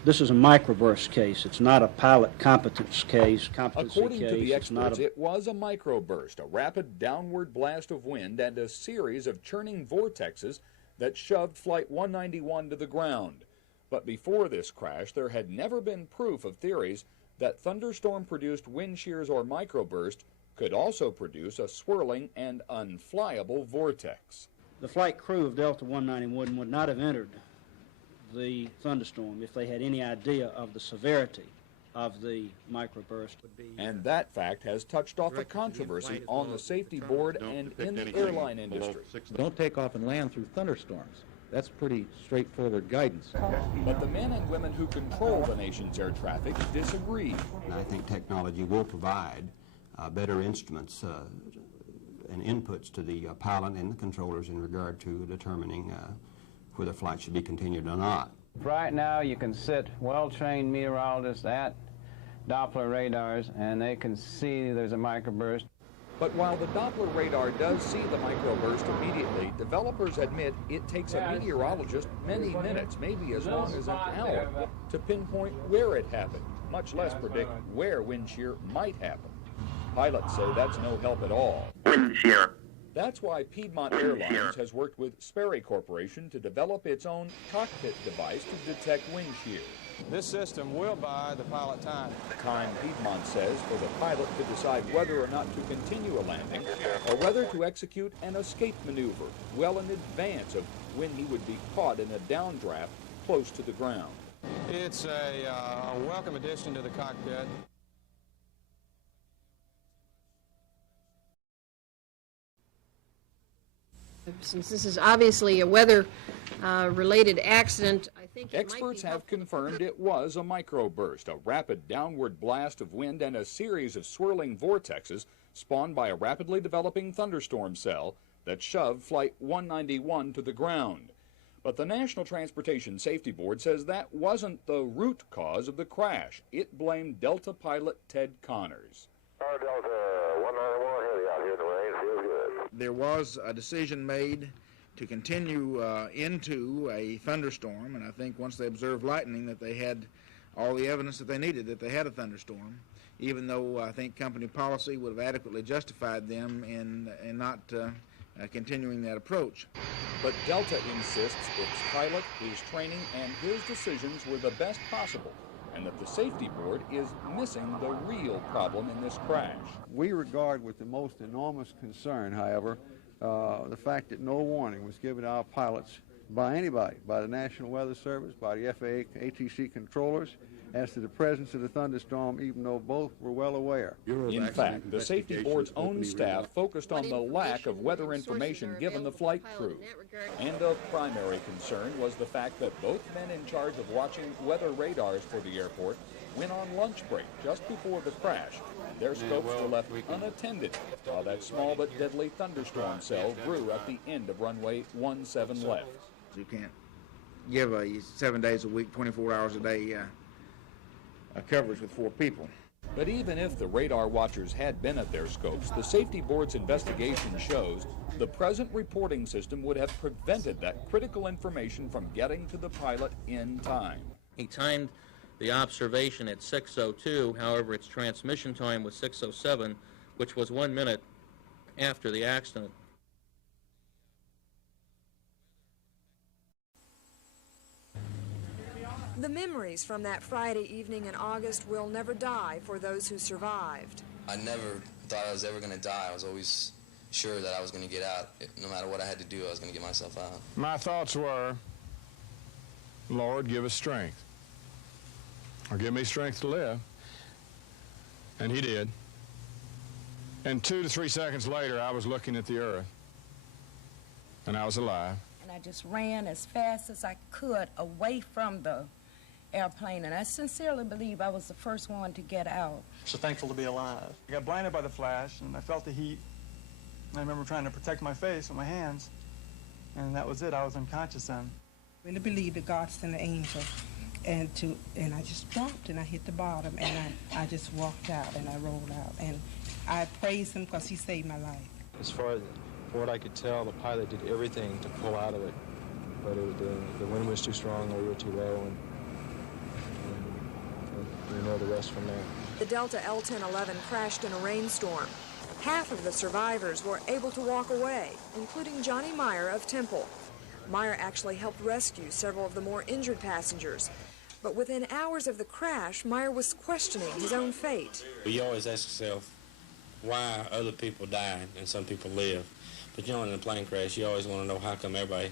This is a microburst case. It's not a pilot competence case. According to the experts, it was a microburst, a rapid downward blast of wind and a series of churning vortexes that shoved Flight 191 to the ground. But before this crash, there had never been proof of theories that thunderstorm-produced wind shears or microburst could also produce a swirling and unflyable vortex. The flight crew of Delta 191 would not have entered the thunderstorm if they had any idea of the severity of the microburst. And that fact has touched off a controversy on the safety board and in the airline industry. Don't take off and land through thunderstorms. That's pretty straightforward guidance. But the men and women who control the nation's air traffic disagree. And I think technology will provide better instruments and inputs to the pilot and the controllers in regard to determining whether flight should be continued or not. Right now you can sit well-trained meteorologists at Doppler radars and they can see there's a microburst. But while the Doppler radar does see the microburst immediately, developers admit it takes a meteorologist many minutes, maybe as long as an hour, to pinpoint where it happened, much less predict where wind shear might happen. Pilots say that's no help at all. Wind shear. That's why Piedmont Airlines has worked with Sperry Corporation to develop its own cockpit device to detect wind shear. This system will buy the pilot time. Time, Piedmont says, for the pilot to decide whether or not to continue a landing or whether to execute an escape maneuver well in advance of when he would be caught in a downdraft close to the ground. It's a welcome addition to the cockpit. Since this is obviously a weather-related accident, I think experts have confirmed it was a microburst, a rapid downward blast of wind and a series of swirling vortexes spawned by a rapidly developing thunderstorm cell that shoved Flight 191 to the ground. But the National Transportation Safety Board says that wasn't the root cause of the crash. It blamed Delta pilot Ted Connors. Delta 191, heavy out here in the rain, feels good. There was a decision made to continue into a thunderstorm, and I think once they observed lightning that they had all the evidence that they needed that they had a thunderstorm, even though I think company policy would have adequately justified them in not continuing that approach. But Delta insists its pilot, his training, and his decisions were the best possible, and that the safety board is missing the real problem in this crash. We regard with the most enormous concern, however, the fact that no warning was given to our pilots by anybody, by the National Weather Service, by the FAA ATC controllers, as to the presence of the thunderstorm, even though both were well aware. In fact, the safety board's own staff focused on the lack of weather information given the flight crew. And of primary concern was the fact that both men in charge of watching weather radars for the airport went on lunch break just before the crash. Their scopes were left unattended while that small but deadly thunderstorm cell grew at the end of runway 17 left. You can't give a 7 days a week, 24 hours a day coverage with 4 people. But even if the radar watchers had been at their scopes, the safety board's investigation shows the present reporting system would have prevented that critical information from getting to the pilot in time. He timed the observation at 6:02, however, its transmission time was 6:07, which was 1 minute after the accident. The memories from that Friday evening in August will never die for those who survived. I never thought I was ever going to die. I was always sure that I was going to get out. No matter what I had to do, I was going to get myself out. My thoughts were, Lord, give us strength. Or give me strength to live. And he did. And 2 to 3 seconds later, I was looking at the earth. And I was alive. And I just ran as fast as I could away from the airplane, and I sincerely believe I was the first one to get out. So thankful to be alive. I got blinded by the flash, and I felt the heat. And I remember trying to protect my face with my hands, and that was it. I was unconscious then. I really believe that God sent an angel, and I just dropped, and I hit the bottom, and I just walked out, and I rolled out, and I praise him because he saved my life. As far as what I could tell, the pilot did everything to pull out of it, but the wind was too strong, or we were too low, and you know the rest from there. The Delta L-1011 crashed in a rainstorm. Half of the survivors were able to walk away, including Johnny Meyer of Temple. Meyer actually helped rescue several of the more injured passengers. But within hours of the crash, Meyer was questioning his own fate. You always ask yourself why other people died and some people live. But you know, in a plane crash, you always want to know how come everybody,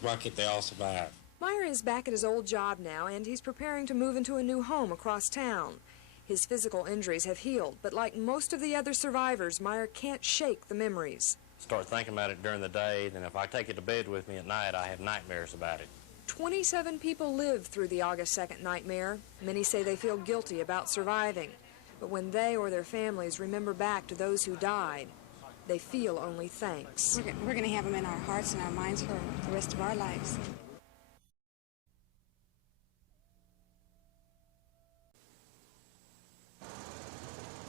why can't they all survive? Meyer is back at his old job now, and he's preparing to move into a new home across town. His physical injuries have healed, but like most of the other survivors, Meyer can't shake the memories. Start thinking about it during the day, then if I take it to bed with me at night, I have nightmares about it. 27 people lived through the August 2nd nightmare. Many say they feel guilty about surviving. But when they or their families remember back to those who died, they feel only thanks. We're going to have them in our hearts and our minds for the rest of our lives.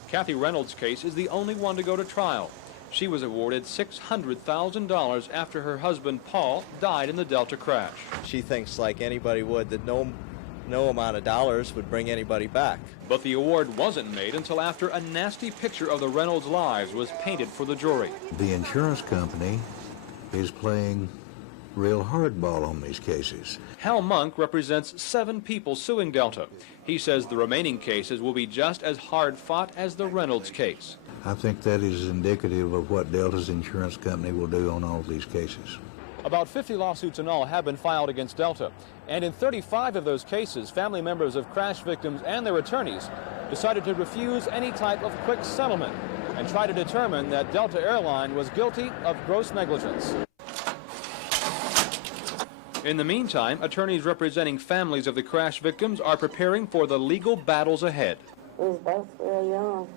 Kathy Reynolds' case is the only one to go to trial. She was awarded $600,000 after her husband, Paul, died in the Delta crash. She thinks, like anybody would, that no amount of dollars would bring anybody back. But the award wasn't made until after a nasty picture of the Reynolds' lives was painted for the jury. The insurance company is playing real hardball on these cases. Hal Monk represents 7 people suing Delta. He says the remaining cases will be just as hard fought as the Reynolds case. I think that is indicative of what Delta's insurance company will do on all of these cases. About 50 lawsuits in all have been filed against Delta. And in 35 of those cases, family members of crash victims and their attorneys decided to refuse any type of quick settlement and try to determine that Delta Airline was guilty of gross negligence. In the meantime, attorneys representing families of the crash victims are preparing for the legal battles ahead. We was both real young.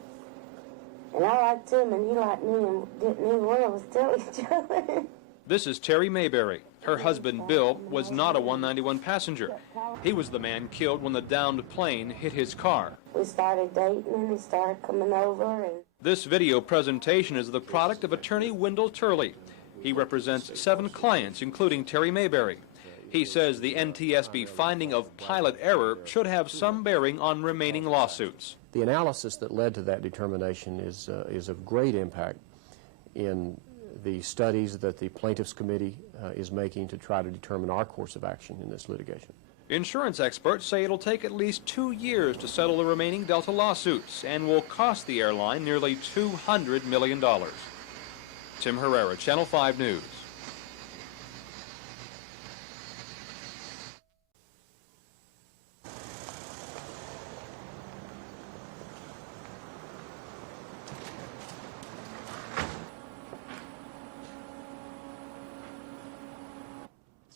And I liked him and he liked me, and didn't even want us to tell each other. This is Terry Mayberry. Her husband, Bill, was not a 191 passenger. He was the man killed when the downed plane hit his car. We started dating and he started coming over. And this video presentation is the product of attorney Wendell Turley. He represents 7 clients, including Terry Mayberry. He says the NTSB finding of pilot error should have some bearing on remaining lawsuits. The analysis that led to that determination is of great impact in the studies that the plaintiffs' committee is making to try to determine our course of action in this litigation. Insurance experts say it'll take at least 2 years to settle the remaining Delta lawsuits and will cost the airline nearly $200 million. Tim Herrera, Channel 5 News.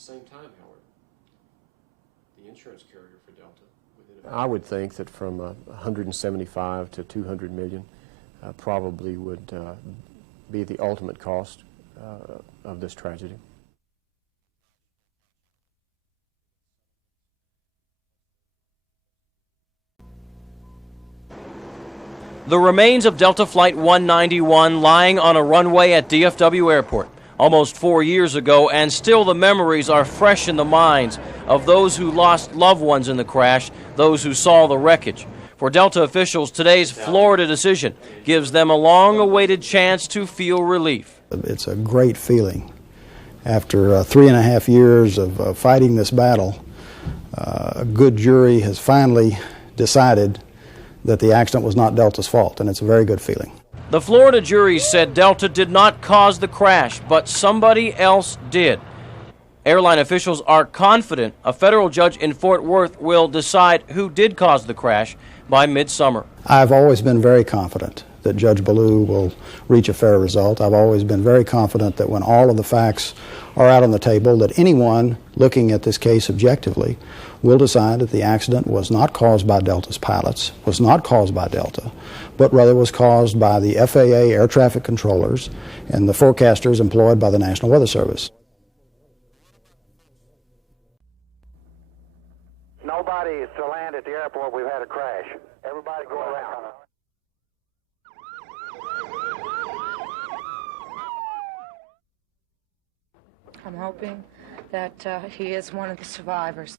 same time, Howard, the insurance carrier for Delta, I would think that from 175 to 200 million probably would be the ultimate cost of this tragedy. The remains of Delta Flight 191 lying on a runway at DFW Airport almost 4 years ago, and still the memories are fresh in the minds of those who lost loved ones in the crash, those who saw the wreckage. For Delta officials, today's Florida decision gives them a long-awaited chance to feel relief. It's a great feeling. After 3.5 years of fighting this battle, a good jury has finally decided that the accident was not Delta's fault, and it's a very good feeling. The Florida jury said Delta did not cause the crash, but somebody else did. Airline officials are confident a federal judge in Fort Worth will decide who did cause the crash by midsummer. I've always been very confident that Judge 𝗶𝗏 will reach a fair result. I've always been very confident that when all of the facts are out on the table, that anyone looking at this case objectively will decide that the accident was not caused by Delta's pilots, was not caused by Delta, but rather was caused by the FAA air traffic controllers and the forecasters employed by the National Weather Service. Nobody is to land at the airport. We've had a crash. Everybody go around. I'm hoping that he is one of the survivors.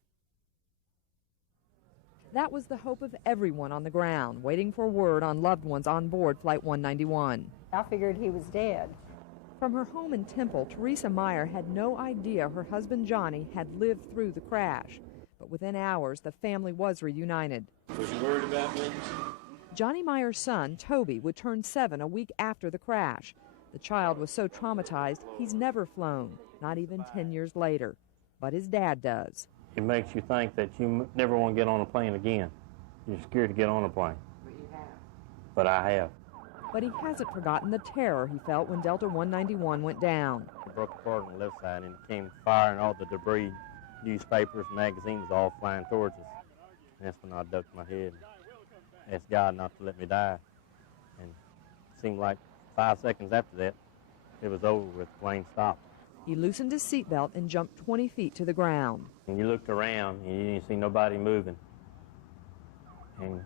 That was the hope of everyone on the ground, waiting for word on loved ones on board Flight 191. I figured he was dead. From her home in Temple, Teresa Meyer had no idea her husband Johnny had lived through the crash. But within hours, the family was reunited. Was you worried about me? Johnny Meyer's son, Toby, would turn 7 a week after the crash. The child was so traumatized, he's never flown, not even 10 years later. But his dad does. It makes you think that you never want to get on a plane again. You're scared to get on a plane. But I have. But he hasn't forgotten the terror he felt when Delta 191 went down. It broke apart on the left side and it came fire and all the debris, newspapers, magazines all flying towards us. And that's when I ducked my head and asked God not to let me die. And it seemed like 5 seconds after that, it was over with, the plane stopped. He loosened his seatbelt and jumped 20 feet to the ground. And you looked around and you didn't see nobody moving. And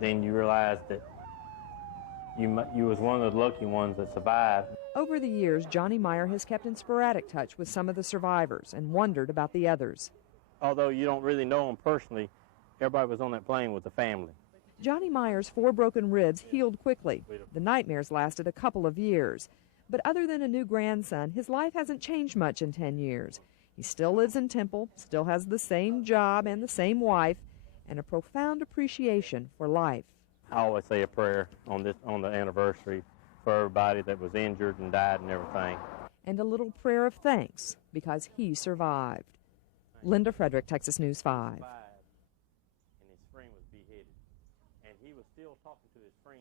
then you realized that you was one of the lucky ones that survived. Over the years, Johnny Meyer has kept in sporadic touch with some of the survivors and wondered about the others. Although you don't really know them personally, everybody was on that plane with the family. Johnny Meyer's 4 broken ribs healed quickly. The nightmares lasted a couple of years. But other than a new grandson, his life hasn't changed much in 10 years. He still lives in Temple, still has the same job and the same wife, and a profound appreciation for life. I always say a prayer on the anniversary for everybody that was injured and died and everything. And a little prayer of thanks because he survived. Linda Frederick, Texas News 5. And his friend was beheaded. And he was still talking to his friend